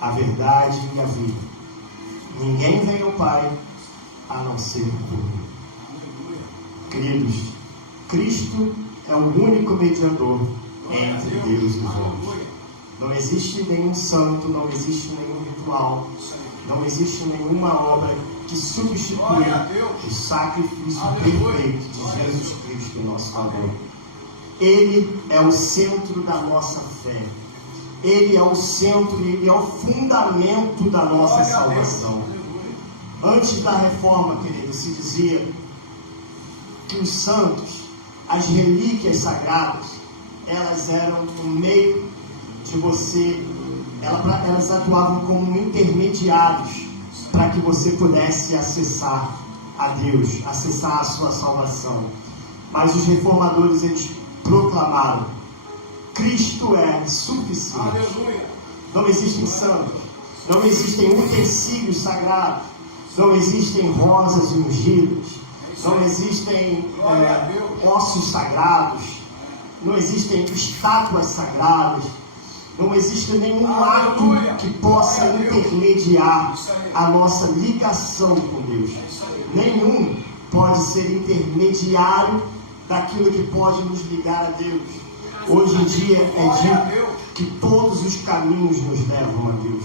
a verdade e a vida. Ninguém vem ao Pai a não ser por mim. Queridos, Cristo é o único mediador entre Deus e os homens. Não existe nenhum santo, não existe nenhum ritual, não existe nenhuma obra que substitui o sacrifício perfeito de Jesus Cristo em nosso favor. Ele é o centro da nossa fé. Ele é o centro, Ele é o fundamento da nossa salvação. Antes da reforma, querido, se dizia que os santos, as relíquias sagradas, elas eram o meio de você, elas atuavam como intermediários para que você pudesse acessar a Deus, acessar a sua salvação. Mas os reformadores, eles proclamaram: Cristo é suficiente. Aleluia. Não existem santos, não existem utensílios sagrados, não existem rosas ungidas, não existem ossos sagrados, não existem estátuas sagradas, não existe nenhum ato que possa intermediar a nossa ligação com Deus. Nenhum pode ser intermediário daquilo que pode nos ligar a Deus. Hoje em dia é dito que todos os caminhos nos levam a Deus.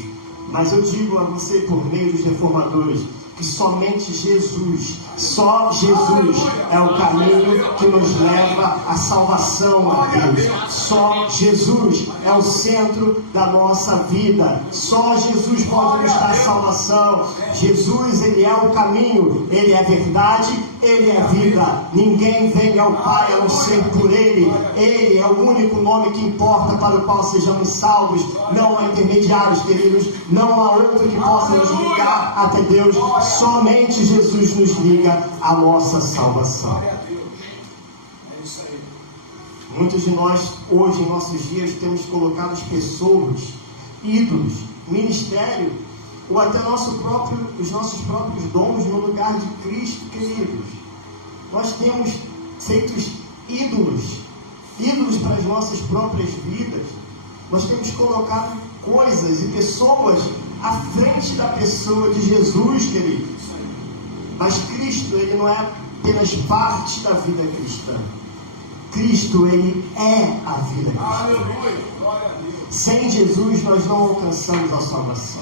Mas eu digo a você, por meio dos reformadores, que somente Jesus, só Jesus é o caminho que nos leva à salvação a Deus. Só Jesus é o centro da nossa vida. Só Jesus pode nos dar salvação. Jesus, Ele é o caminho, Ele é a verdade, Ele é a vida. Ninguém vem ao Pai a não ser por Ele. Ele é o único nome que importa para o qual sejamos salvos. Não há intermediários, queridos. Não há outro que possa nos ligar até Deus. Somente Jesus nos liga à nossa salvação. Muitos de nós, hoje, em nossos dias, temos colocado as pessoas, ídolos, ministério, ou até os nossos próprios dons no lugar de Cristo, queridos. Nós temos feito ídolos para as nossas próprias vidas. Nós temos colocado coisas e pessoas à frente da pessoa de Jesus, queridos. Mas Cristo, Ele não é apenas parte da vida cristã. Cristo, Ele é a vida cristã. Sem Jesus, nós não alcançamos a salvação.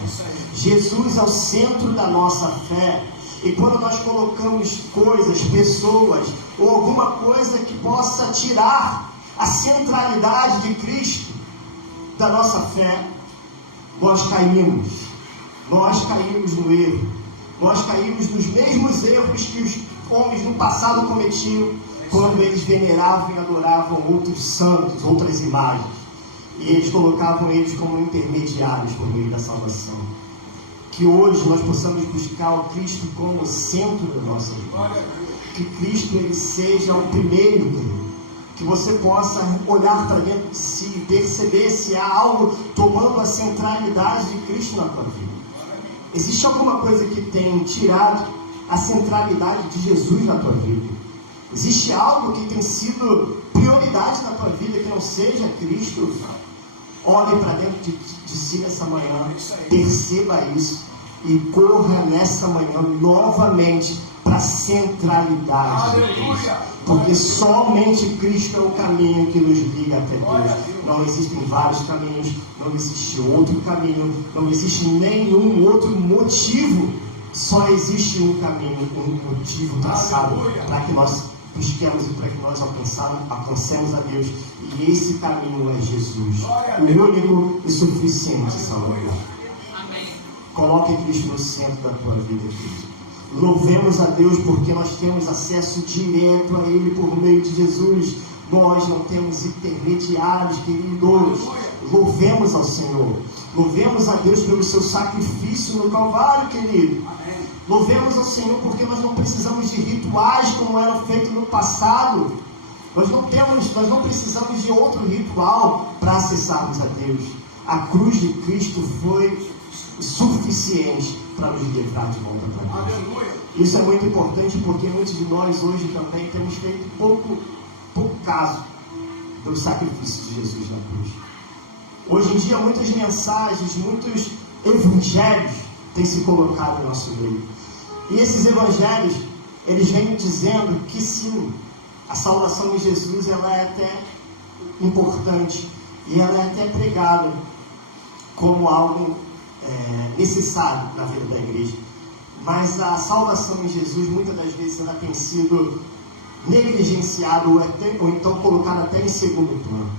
Jesus é o centro da nossa fé. E quando nós colocamos coisas, pessoas, ou alguma coisa que possa tirar a centralidade de Cristo da nossa fé, nós caímos no erro, nós caímos nos mesmos erros que os homens no passado cometiam, quando eles veneravam e adoravam outros santos, outras imagens, e eles colocavam eles como intermediários por meio da salvação. Que hoje nós possamos buscar o Cristo como o centro da nossa vida, que Cristo Ele seja o primeiro, que você possa olhar para dentro de si e perceber se há algo tomando a centralidade de Cristo na tua vida. Existe alguma coisa que tem tirado a centralidade de Jesus na tua vida? Existe algo que tem sido prioridade na tua vida que não seja Cristo? Olhe para dentro de si nessa manhã, perceba isso e corra nessa manhã novamente para a centralidade de Cristo. Porque somente Cristo é o caminho que nos liga até Deus. Não existem vários caminhos, não existe outro caminho, não existe nenhum outro motivo. Só existe um caminho, um motivo traçado para que nós busquemos e para que nós alcancemos a Deus. E esse caminho é Jesus, o único e suficiente Salvador. Coloque Cristo no centro da tua vida, Cristo. Louvemos a Deus porque nós temos acesso direto a Ele por meio de Jesus. Nós não temos intermediários, queridos. Louvemos ao Senhor. Louvemos a Deus pelo seu sacrifício no Calvário, querido. Louvemos ao Senhor porque nós não precisamos de rituais como eram feitos no passado. Nós não precisamos de outro ritual para acessarmos a Deus. A cruz de Cristo foi suficiente para nos levar de volta para Deus. Isso é muito importante porque muitos de nós hoje também temos feito pouco caso do sacrifício de Jesus na cruz. Hoje em dia muitas mensagens, muitos evangelhos têm se colocado no nosso meio. E esses evangelhos, eles vêm dizendo que sim, a salvação em Jesus ela é até importante e ela é até pregada como algo necessário na vida da igreja. Mas a salvação em Jesus, muitas das vezes, ela tem sido negligenciada ou então colocada até em segundo plano.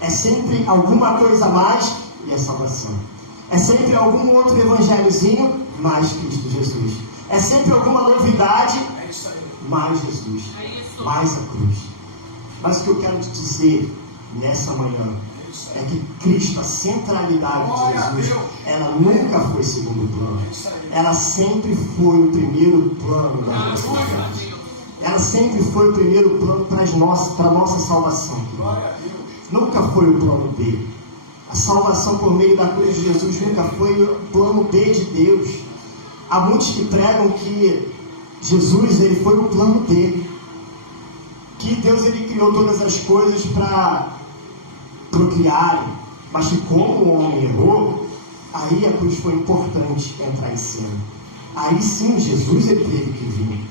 É sempre alguma coisa a mais e a salvação. É sempre algum outro evangelhozinho, mais Cristo Jesus. É sempre alguma novidade, mais Jesus, mais a cruz. Mas o que eu quero te dizer nessa manhã é que Cristo, a centralidade de Jesus, ela nunca foi segundo plano. Ela sempre foi o primeiro plano da nossa vida. Ela sempre foi o primeiro plano para a nossa salvação. Nunca foi o plano B. A salvação por meio da cruz de Jesus nunca foi o plano B de Deus. Há muitos que pregam que Jesus ele foi o plano B. Que Deus ele criou todas as coisas para procriarem. Mas que como o homem errou, aí a cruz foi importante entrar em cena. Aí sim Jesus ele teve que vir.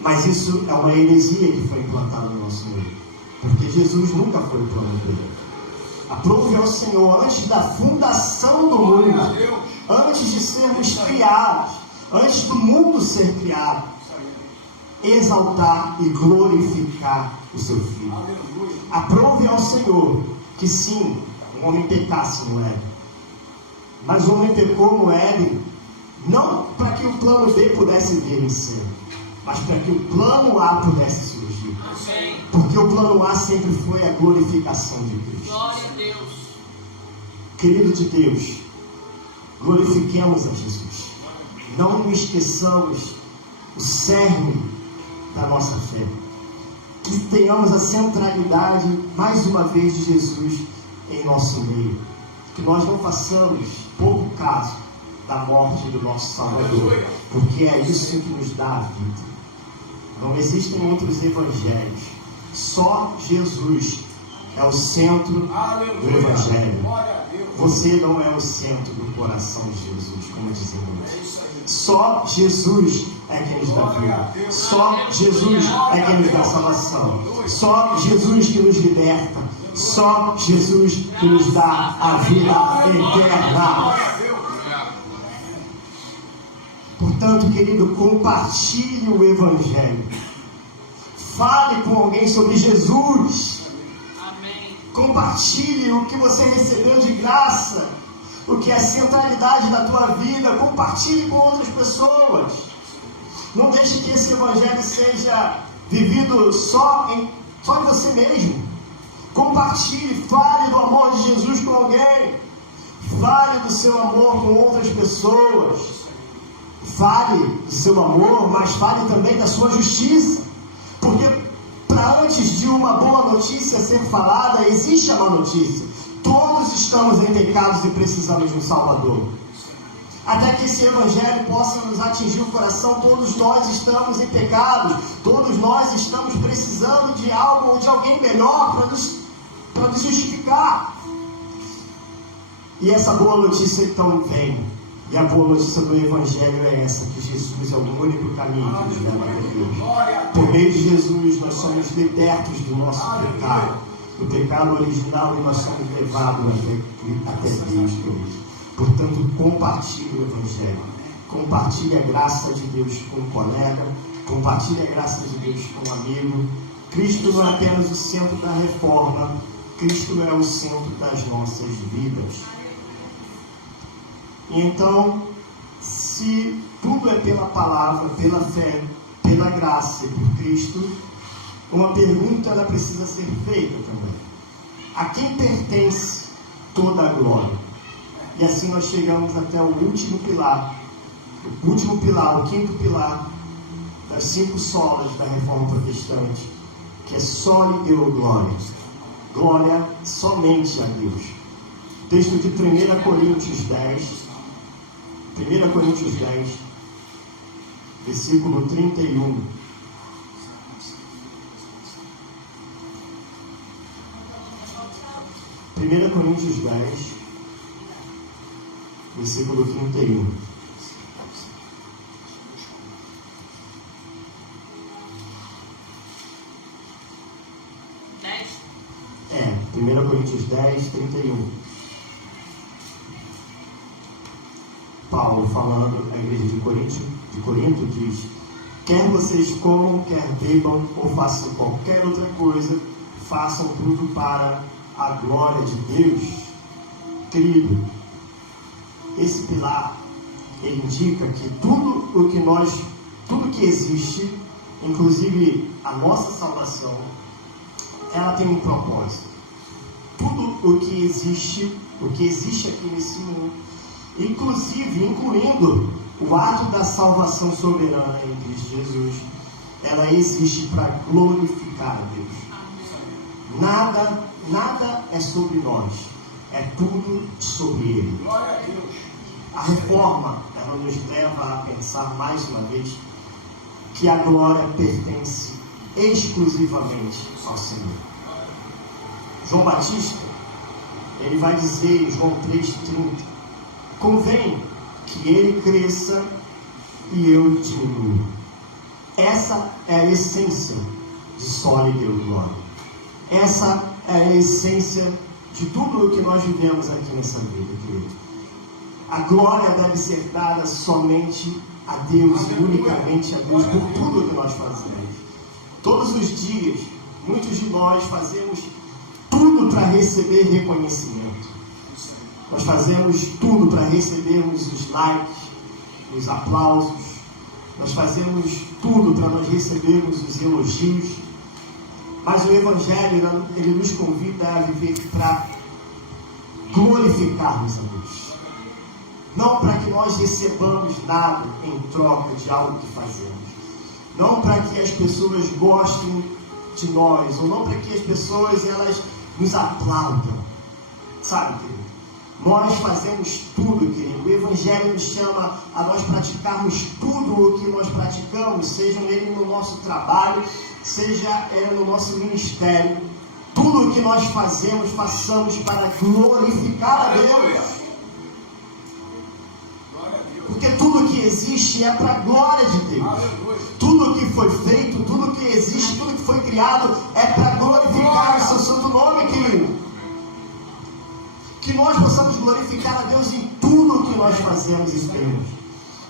Mas isso é uma heresia que foi implantada no nosso meio. Porque Jesus nunca foi o plano B. Aprove ao Senhor antes da fundação do mundo, antes de sermos criados, antes do mundo ser criado, exaltar e glorificar o seu Filho. Aprove ao Senhor que sim, o homem pecasse no Éden. Mas o homem pecou no Éden, não para que o plano B pudesse vir em cena, mas para que o plano A pudesse surgir. Porque o plano A sempre foi a glorificação de Cristo. Glória a Deus. Querido de Deus, glorifiquemos a Jesus. Não esqueçamos o cerne da nossa fé. Que tenhamos a centralidade, mais uma vez, de Jesus em nosso meio. Que nós não façamos pouco caso da morte do nosso Salvador, porque é isso que nos dá a vida. Não existem outros evangelhos. Só Jesus é o centro do Evangelho. Você não é o centro do coração de Jesus, como dizemos. Só Jesus é quem nos dá vida. Só Jesus é quem nos dá salvação. Só Jesus que nos liberta. Só Jesus que nos dá a vida eterna. Portanto, querido, compartilhe o Evangelho. Fale com alguém sobre Jesus. Amém. Compartilhe o que você recebeu de graça, o que é a centralidade da tua vida. Compartilhe com outras pessoas. Não deixe que esse Evangelho seja vivido só em você mesmo. Compartilhe, fale do amor de Jesus com alguém. Fale do seu amor com outras pessoas. Fale do seu amor, mas fale também da sua justiça. Porque para antes de uma boa notícia ser falada, existe a má notícia. Todos estamos em pecados e precisamos de um Salvador. Até que esse Evangelho possa nos atingir o coração, todos nós estamos em pecados. Todos nós estamos precisando de algo ou de alguém melhor para nos justificar. E essa boa notícia então vem. E a boa notícia do Evangelho é essa, que Jesus é o único caminho que nos leva até Deus. Por meio de Jesus nós somos libertos do nosso pecado, do pecado original, e nós somos levados até Deus. Portanto, compartilhe o Evangelho. Compartilhe a graça de Deus com um colega. Compartilhe a graça de Deus com um amigo. Cristo não é apenas o centro da reforma. Cristo é o centro das nossas vidas. Então, se tudo é pela palavra, pela fé, pela graça e por Cristo, uma pergunta ela precisa ser feita também. A quem pertence toda a glória? E assim nós chegamos até o último pilar, o quinto pilar das 5 solas da Reforma Protestante, que é só lhe deu glória. Glória somente a Deus. Texto de 1 Coríntios 10, versículo 31. Primeira Coríntios 10, versículo 31. É, 1 Coríntios 10, 31. Paulo falando à igreja de Corinto diz: quer vocês comam, quer bebam ou façam qualquer outra coisa, façam tudo para a glória de Deus. Querido, esse pilar, ele indica que tudo que existe, inclusive a nossa salvação, ela tem um propósito. Tudo o que existe aqui nesse mundo, incluindo o ato da salvação soberana em Cristo Jesus, ela existe para glorificar a Deus. Nada é sobre nós, é tudo sobre Ele. Glória a Deus. A reforma, ela nos leva a pensar mais uma vez que a glória pertence exclusivamente ao Senhor. João Batista, ele vai dizer em João 3,30: convém que ele cresça e eu diminua. Essa é a essência de só lhe deu glória. Essa é a essência de tudo o que nós vivemos aqui nessa vida, querido. A glória deve ser dada somente a Deus e unicamente a Deus por tudo o que nós fazemos. Todos os dias, muitos de nós fazemos tudo para receber reconhecimento. Nós fazemos tudo para recebermos os likes, os aplausos. Nós fazemos tudo para nós recebermos os elogios. Mas o Evangelho, ele nos convida a viver para glorificarmos a Deus. Não para que nós recebamos nada em troca de algo que fazemos. Não para que as pessoas gostem de nós, ou não para que as pessoas elas nos aplaudam. Sabe, querido? Nós fazemos tudo, querido. O Evangelho nos chama a nós praticarmos tudo o que nós praticamos, seja ele no nosso trabalho, seja ele no nosso ministério. Tudo o que nós fazemos, façamos para glorificar a Deus. Porque tudo que existe é para a glória de Deus. Tudo que foi feito, tudo que existe, tudo que foi criado é para glorificar o seu santo nome, querido. Que nós possamos glorificar a Deus em tudo que nós fazemos e temos.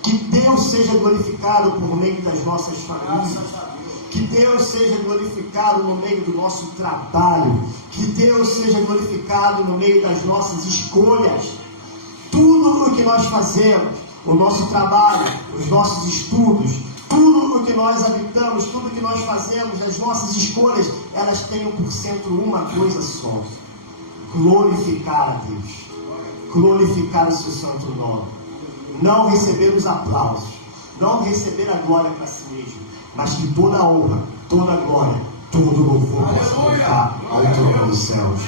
Que Deus seja glorificado por meio das nossas famílias. Que Deus seja glorificado no meio do nosso trabalho. Que Deus seja glorificado no meio das nossas escolhas. Tudo o que nós fazemos, o nosso trabalho, os nossos estudos, tudo o que nós habitamos, tudo o que nós fazemos, as nossas escolhas, elas têm por centro uma coisa só: glorificar a Deus, glorificar o seu santo nome. Não receber os aplausos, não receber a glória para si mesmo, mas que toda a honra, toda a glória, todo o louvor possa voltar ao trono dos céus.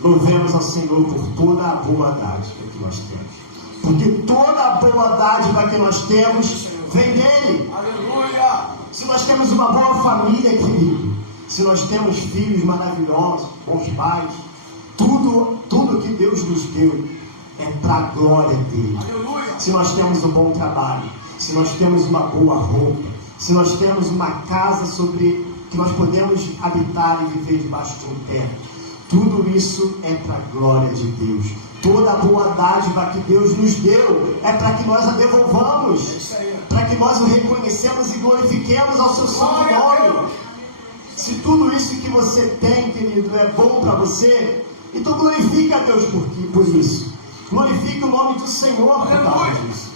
Louvemos ao Senhor por toda a boa dádiva que nós temos. Porque toda a boa dádiva que nós temos vem dele. Aleluia! Se nós temos uma boa família, querido, se nós temos filhos maravilhosos, bons pais, tudo que Deus nos deu é para a glória dele. Aleluia! Se nós temos um bom trabalho, se nós temos uma boa roupa, se nós temos uma casa sobre que nós podemos habitar e viver debaixo de um teto, tudo isso é para a glória de Deus. Toda a boa dádiva que Deus nos deu é para que nós a devolvamos, para que nós o reconhecemos e glorifiquemos ao seu santo nome. Se tudo isso que você tem, querido, é bom para você, então glorifique a Deus por isso. Glorifique o nome do Senhor por causa disso.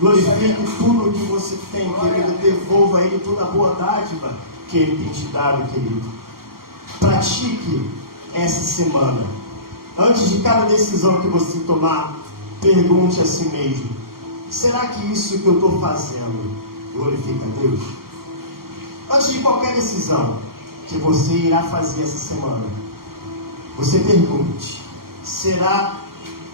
Glorifique tudo o que você tem, querido. Devolva a Ele toda a boa dádiva que Ele tem te dado, querido. Pratique essa semana. Antes de cada decisão que você tomar, pergunte a si mesmo: será que isso que eu estou fazendo glorifica a Deus? Antes de qualquer decisão que você irá fazer essa semana, você pergunte: será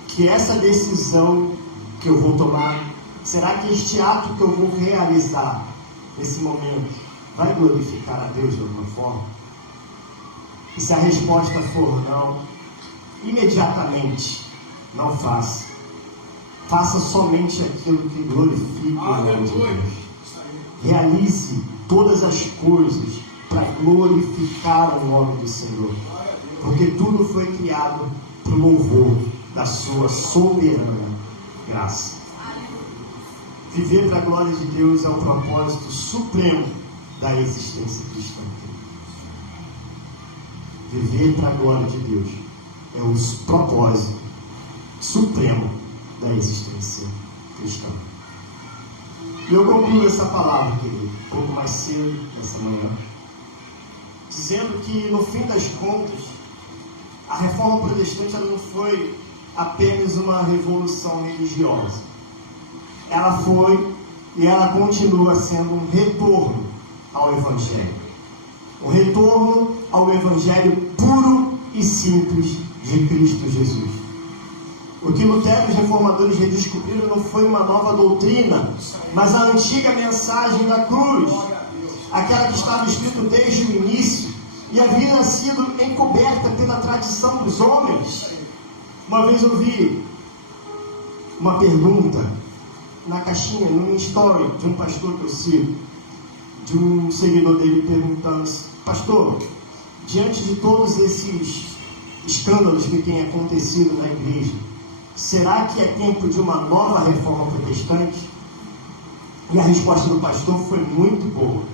que essa decisão que eu vou tomar, será que este ato que eu vou realizar nesse momento vai glorificar a Deus de alguma forma? E se a resposta for não, imediatamente não faça. Faça somente aquilo que glorifique o nome de Deus. Realize todas as coisas para glorificar o nome do Senhor. Porque tudo foi criado para o louvor da sua soberana graça. Viver para a glória de Deus é o propósito supremo da existência cristã. Viver para a glória de Deus é o propósito supremo da existência cristã. E eu concluo essa palavra, querido, um pouco mais cedo essa manhã, dizendo que, no fim das contas, a reforma protestante ela não foi apenas uma revolução religiosa. Ela foi e ela continua sendo um retorno ao Evangelho. Um retorno ao Evangelho puro e simples de Cristo Jesus. O que Lutero e os reformadores redescobriram não foi uma nova doutrina, mas a antiga mensagem da cruz, aquela que estava escrita desde o início e havia sido encoberta pela tradição dos homens. Uma vez eu vi uma pergunta na caixinha, num story de um pastor que eu sigo, de um seguidor dele perguntando: pastor, diante de todos esses escândalos que têm acontecido na igreja, será que é tempo de uma nova reforma protestante? E a resposta do pastor foi muito boa.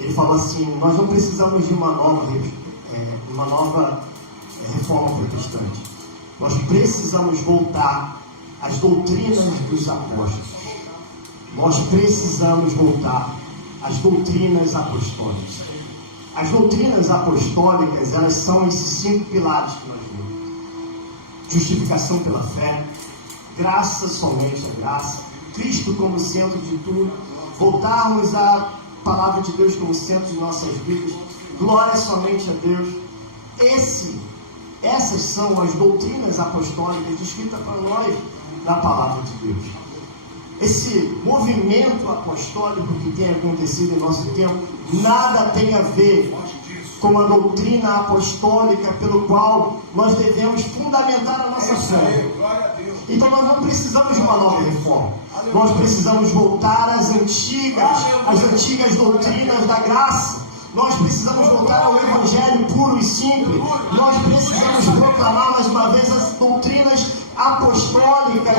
Ele falou assim: nós não precisamos de uma nova reforma protestante. Nós precisamos voltar às doutrinas dos apóstolos. Nós precisamos voltar às doutrinas apostólicas. As doutrinas apostólicas, elas são esses 5 pilares que nós vimos: justificação pela fé, graça, somente a graça, Cristo como centro de tudo, voltarmos à palavra de Deus como centro de nossas vidas, glória somente a Deus. Essas são as doutrinas apostólicas descritas para nós na palavra de Deus. Esse movimento apostólico que tem acontecido em nosso tempo nada tem a ver com a doutrina apostólica pelo qual nós devemos fundamentar a nossa fé. Então nós não precisamos de uma nova reforma. Nós precisamos voltar às antigas doutrinas da graça. Nós precisamos voltar ao Evangelho puro e simples. Nós precisamos proclamar mais uma vez as doutrinas apostólicas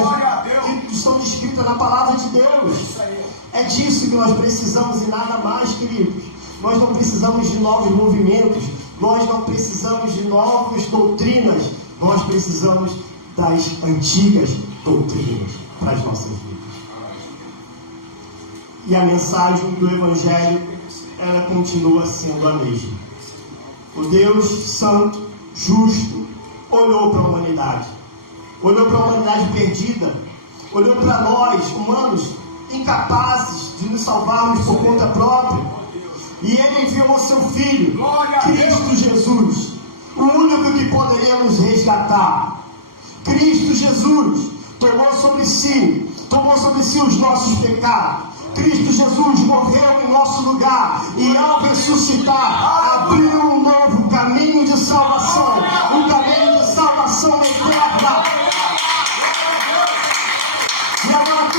que estão descritas na palavra de Deus. É disso que nós precisamos e nada mais, queridos. Nós não precisamos de novos movimentos. Nós não precisamos de novas doutrinas. Nós precisamos das antigas doutrinas para as nossas vidas. E a mensagem do Evangelho, ela continua sendo a mesma. O Deus Santo, justo, olhou para a humanidade. Olhou para a humanidade perdida. Olhou para nós, humanos, incapazes de nos salvarmos por conta própria. E Ele enviou o seu Filho, Cristo Jesus, o único que poderia nos resgatar. Cristo Jesus tomou sobre si os nossos pecados. Cristo Jesus morreu em nosso lugar e ao ressuscitar abriu um novo caminho de salvação, um caminho de salvação eterna. E agora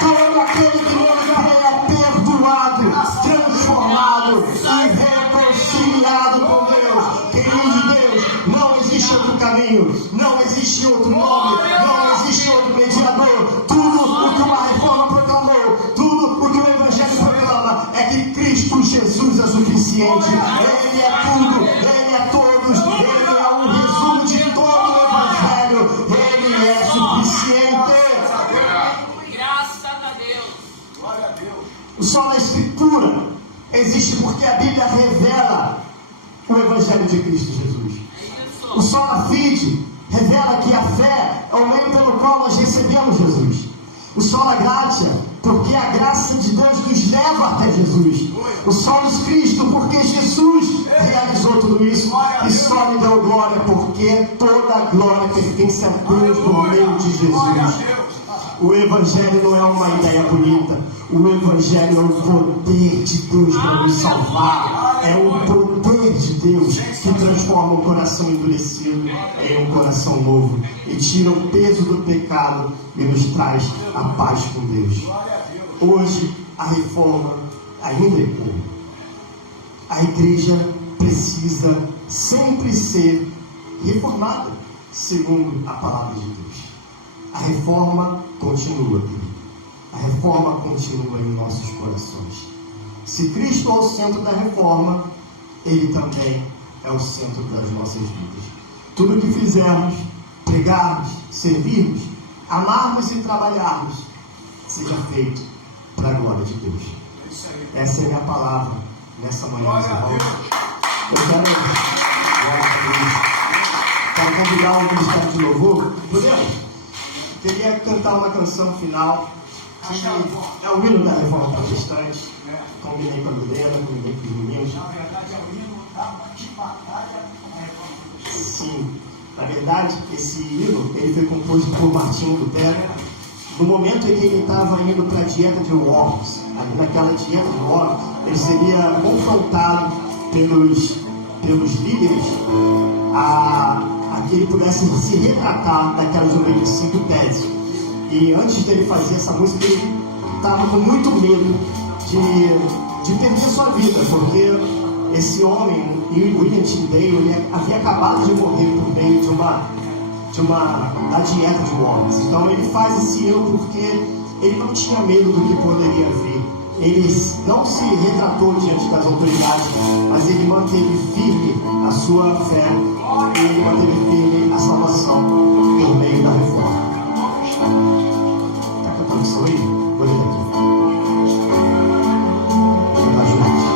todo aquele que nele crê é perdoado, transformado e reconciliado com Deus. Querido de Deus, não existe outro caminho, não existe outro nome, não existe outro mediador. Tudo o que uma reforma proclamou, tudo o que o Evangelho proclama é que Cristo Jesus é suficiente. Ele é tudo, Ele é todos, Ele é o resumo de todo o Evangelho. Ele é suficiente. Graças a Deus. Glória a Deus. Só na Escritura existe porque a Bíblia revela o Evangelho de Cristo Jesus. O sola fide revela que a fé é o meio pelo qual nós recebemos Jesus. O sola gratia, porque a graça de Deus nos leva até Jesus. O solos Cristo, porque Jesus realizou tudo isso. E só lhe deu glória, porque toda a glória pertence a Deus por meio de Jesus. O Evangelho não é uma ideia bonita. O Evangelho é o poder de Deus para nos salvar. É o poder de Deus que transforma o coração endurecido em um coração novo e tira o peso do pecado e nos traz a paz com Deus. Hoje a reforma ainda é pouco. A igreja precisa sempre ser reformada segundo a palavra de Deus. A reforma continua, a reforma continua em nossos corações. Se Cristo é o centro da reforma, Ele também é o centro das nossas vidas. Tudo o que fizermos, pregarmos, servirmos, amarmos e trabalharmos, seja feito para a glória de Deus. Essa é a minha palavra nessa manhã, meus irmãos. Eu quero convidar o ministério de louvor. Podemos? Queria cantar uma canção final. É o hino da Reforma Protestante. Combinei com a Milena, combinei com os meninos. Na verdade, é o hino de batalha com a Reforma Protestante. Sim, na verdade, esse hino ele foi composto por Martinho Lutero no momento em que ele estava indo para a dieta de Worms. Ali naquela dieta de Worms, ele seria confrontado pelos líderes a que ele pudesse se retratar daquelas 95 teses. E antes dele fazer essa música, ele estava com muito medo de perder sua vida, porque esse homem, William Tyndale, ele havia acabado de morrer por meio da dieta de Worms. Então ele faz esse erro porque ele não tinha medo do que poderia vir. Ele não se retratou diante das autoridades, mas ele manteve firme a sua fé e ele manteve firme a salvação por meio da reforma. Está cantando isso aí? Vou ler aqui. Vamos juntos.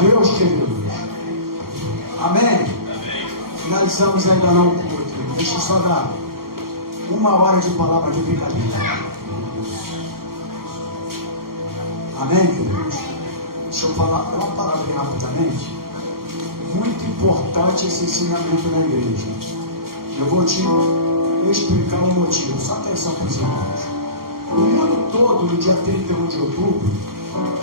Deus, queridos. Amém? Finalizamos ainda não o culto. Deixa eu só dar 1 hora de palavra de brincadeira. Amém, queridos? Deixa eu falar uma palavra bem rapidamente. Muito importante esse ensinamento na igreja. Eu vou te explicar o motivo. Só atenção para os irmãos. O mundo todo, no dia 31 de outubro,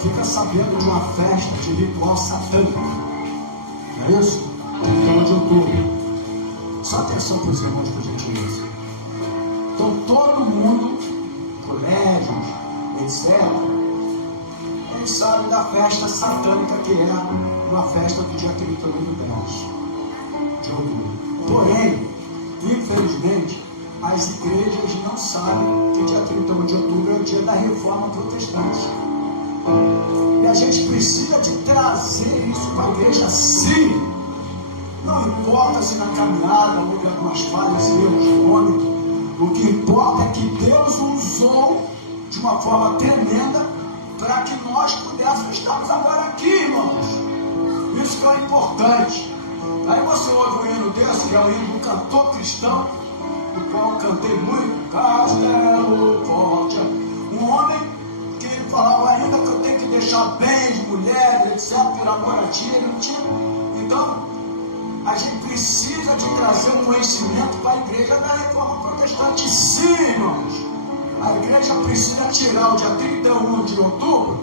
fica sabendo de uma festa de ritual satânico. Não é isso? 31 de outubro. Só atenção para os irmãos, por gentileza. Então todo mundo, colégios, etc., eles sabem da festa satânica que é uma festa do dia 31 de outubro. Porém, infelizmente, as igrejas não sabem que dia 31 de outubro é o dia da reforma protestante. E a gente precisa de trazer isso para a igreja, sim. Não importa se na caminhada houve algumas falhas e erros do homem. O que importa é que Deus usou de uma forma tremenda para que nós pudéssemos estarmos agora aqui, irmãos. Isso que é importante. Aí você ouve um hino desse, que é o hino do cantor cristão, do qual eu cantei muito, Castelo Forte. Um homem que falava ainda que eu tenho que deixar bens, mulheres, etc., por amor a ti. Ele não tinha. Então, a gente precisa de trazer um conhecimento para a igreja da reforma protestante. Sim, irmãos. A igreja precisa tirar o dia 31 de outubro,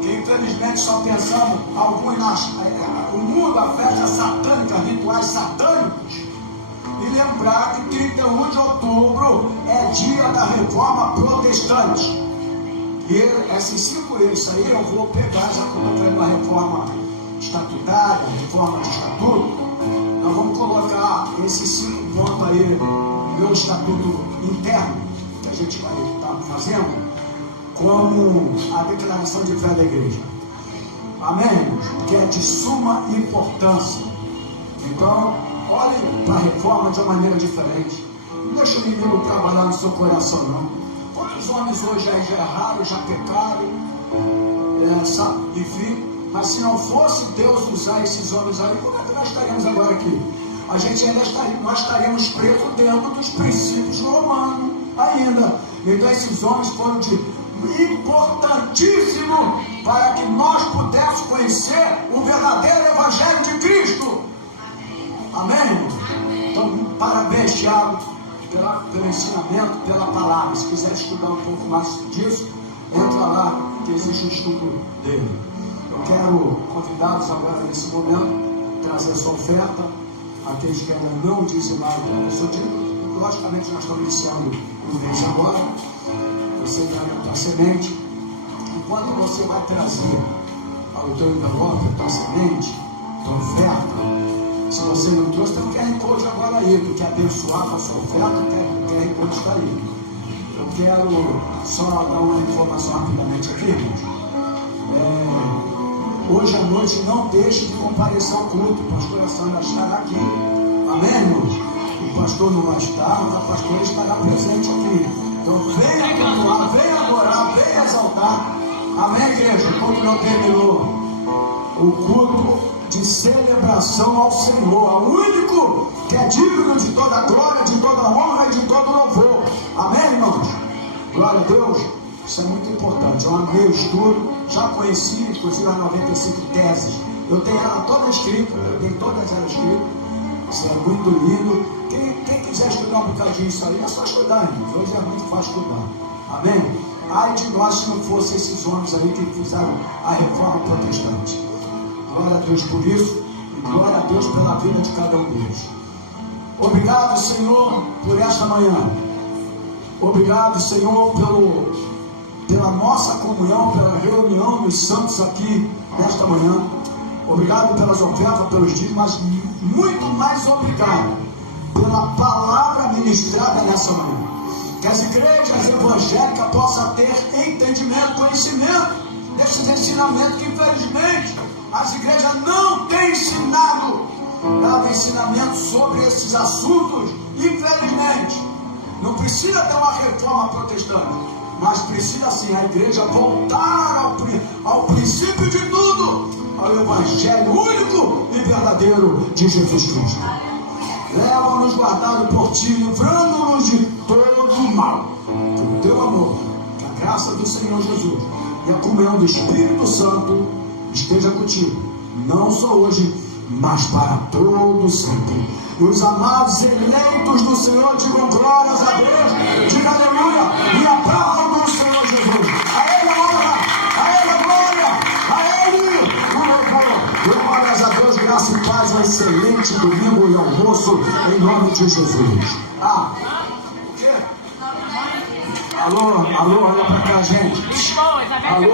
que infelizmente só pensamos alguns o mundo, a festa satânica, rituais satânicos, e lembrar que 31 de outubro é dia da reforma protestante. E esses 5 isso aí eu vou pegar, já que eu estou fazendo uma reforma estatutária, reforma de estatuto. Nós vamos colocar esses 5 pontos aí no meu estatuto interno, que a gente vai estar fazendo, como a declaração de fé da igreja. Amém? Que é de suma importância. Então, olhe para a reforma de uma maneira diferente. Não deixe o inimigo trabalhar no seu coração, não. Quantos homens hoje já erraram, já pecaram, enfim. Mas se não fosse Deus usar esses homens aí, como é que nós estaríamos agora aqui? Nós estaríamos presos dentro dos princípios romanos ainda. Então esses homens foram importantíssimo para que nós pudéssemos conhecer o verdadeiro Evangelho de Cristo. Amém? Então, parabéns, Tiago, pelo ensinamento, pela palavra. Se quiser estudar um pouco mais disso, entra lá, que existe um estudo dele. Eu quero convidá-los agora nesse momento, trazer sua oferta, aqueles que ainda não dizimar o seu dízimo. Logicamente nós estamos iniciando o mês agora, você vai a semente, enquanto você vai trazer ao teu envelope, a tua semente, a tua oferta, se você não trouxe, tem um QR Code agora aí, tu quer abençoar com a sua oferta, o QR Code está aí. Eu quero só dar uma informação rapidamente aqui, irmãos. Hoje à noite não deixe de comparecer ao culto. O pastor Sandra estará aqui. Amém, irmãos? O pastor não vai estar, mas a pastora estará presente aqui. Então venha cultuar, venha adorar, venha exaltar. Amém, igreja? Como não terminou o culto de celebração ao Senhor, ao único que é digno de toda glória, de toda honra e de todo louvor. Amém, irmãos? Glória a Deus. Isso é muito importante. Eu amei o estudo, já conheci, inclusive as 95 teses. Eu tenho ela toda escrita, eu tenho todas elas escritas. Isso é muito lindo. Quem quiser estudar um bocadinho isso aí, é só estudar, irmãos. Hoje é muito fácil estudar. Amém? Ai de nós se não fossem esses homens aí que fizeram a reforma protestante. Glória a Deus por isso e glória a Deus pela vida de cada um deles. Obrigado, Senhor, por esta manhã. Obrigado, Senhor, pela nossa comunhão, pela reunião dos santos aqui nesta manhã. Obrigado pelas ofertas, pelos dias, mas muito mais obrigado pela palavra ministrada nessa manhã. Que as igrejas evangélicas possam ter entendimento, conhecimento desses ensinamentos que infelizmente as igrejas não têm dado ensinamento sobre esses assuntos, infelizmente. Não precisa ter uma reforma protestante, mas precisa sim a igreja voltar ao princípio de tudo, ao Evangelho. Evangelho único e verdadeiro de Jesus Cristo. Leva-nos guardado por ti, livrando-nos de todo o mal. Que o teu amor, que a graça do Senhor Jesus e a comunhão do Espírito Santo esteja contigo, não só hoje, mas para todo sempre. E os amados eleitos do Senhor digam glórias a Deus, diga aleluia e aplaudam o Senhor Jesus. A Ele a honra, a Ele a glória, a Ele o louvor. Glórias a Deus, graça e paz, um excelente domingo e almoço em nome de Jesus. O quê? Alô, olha pra cá, gente. Biscoito, Alô.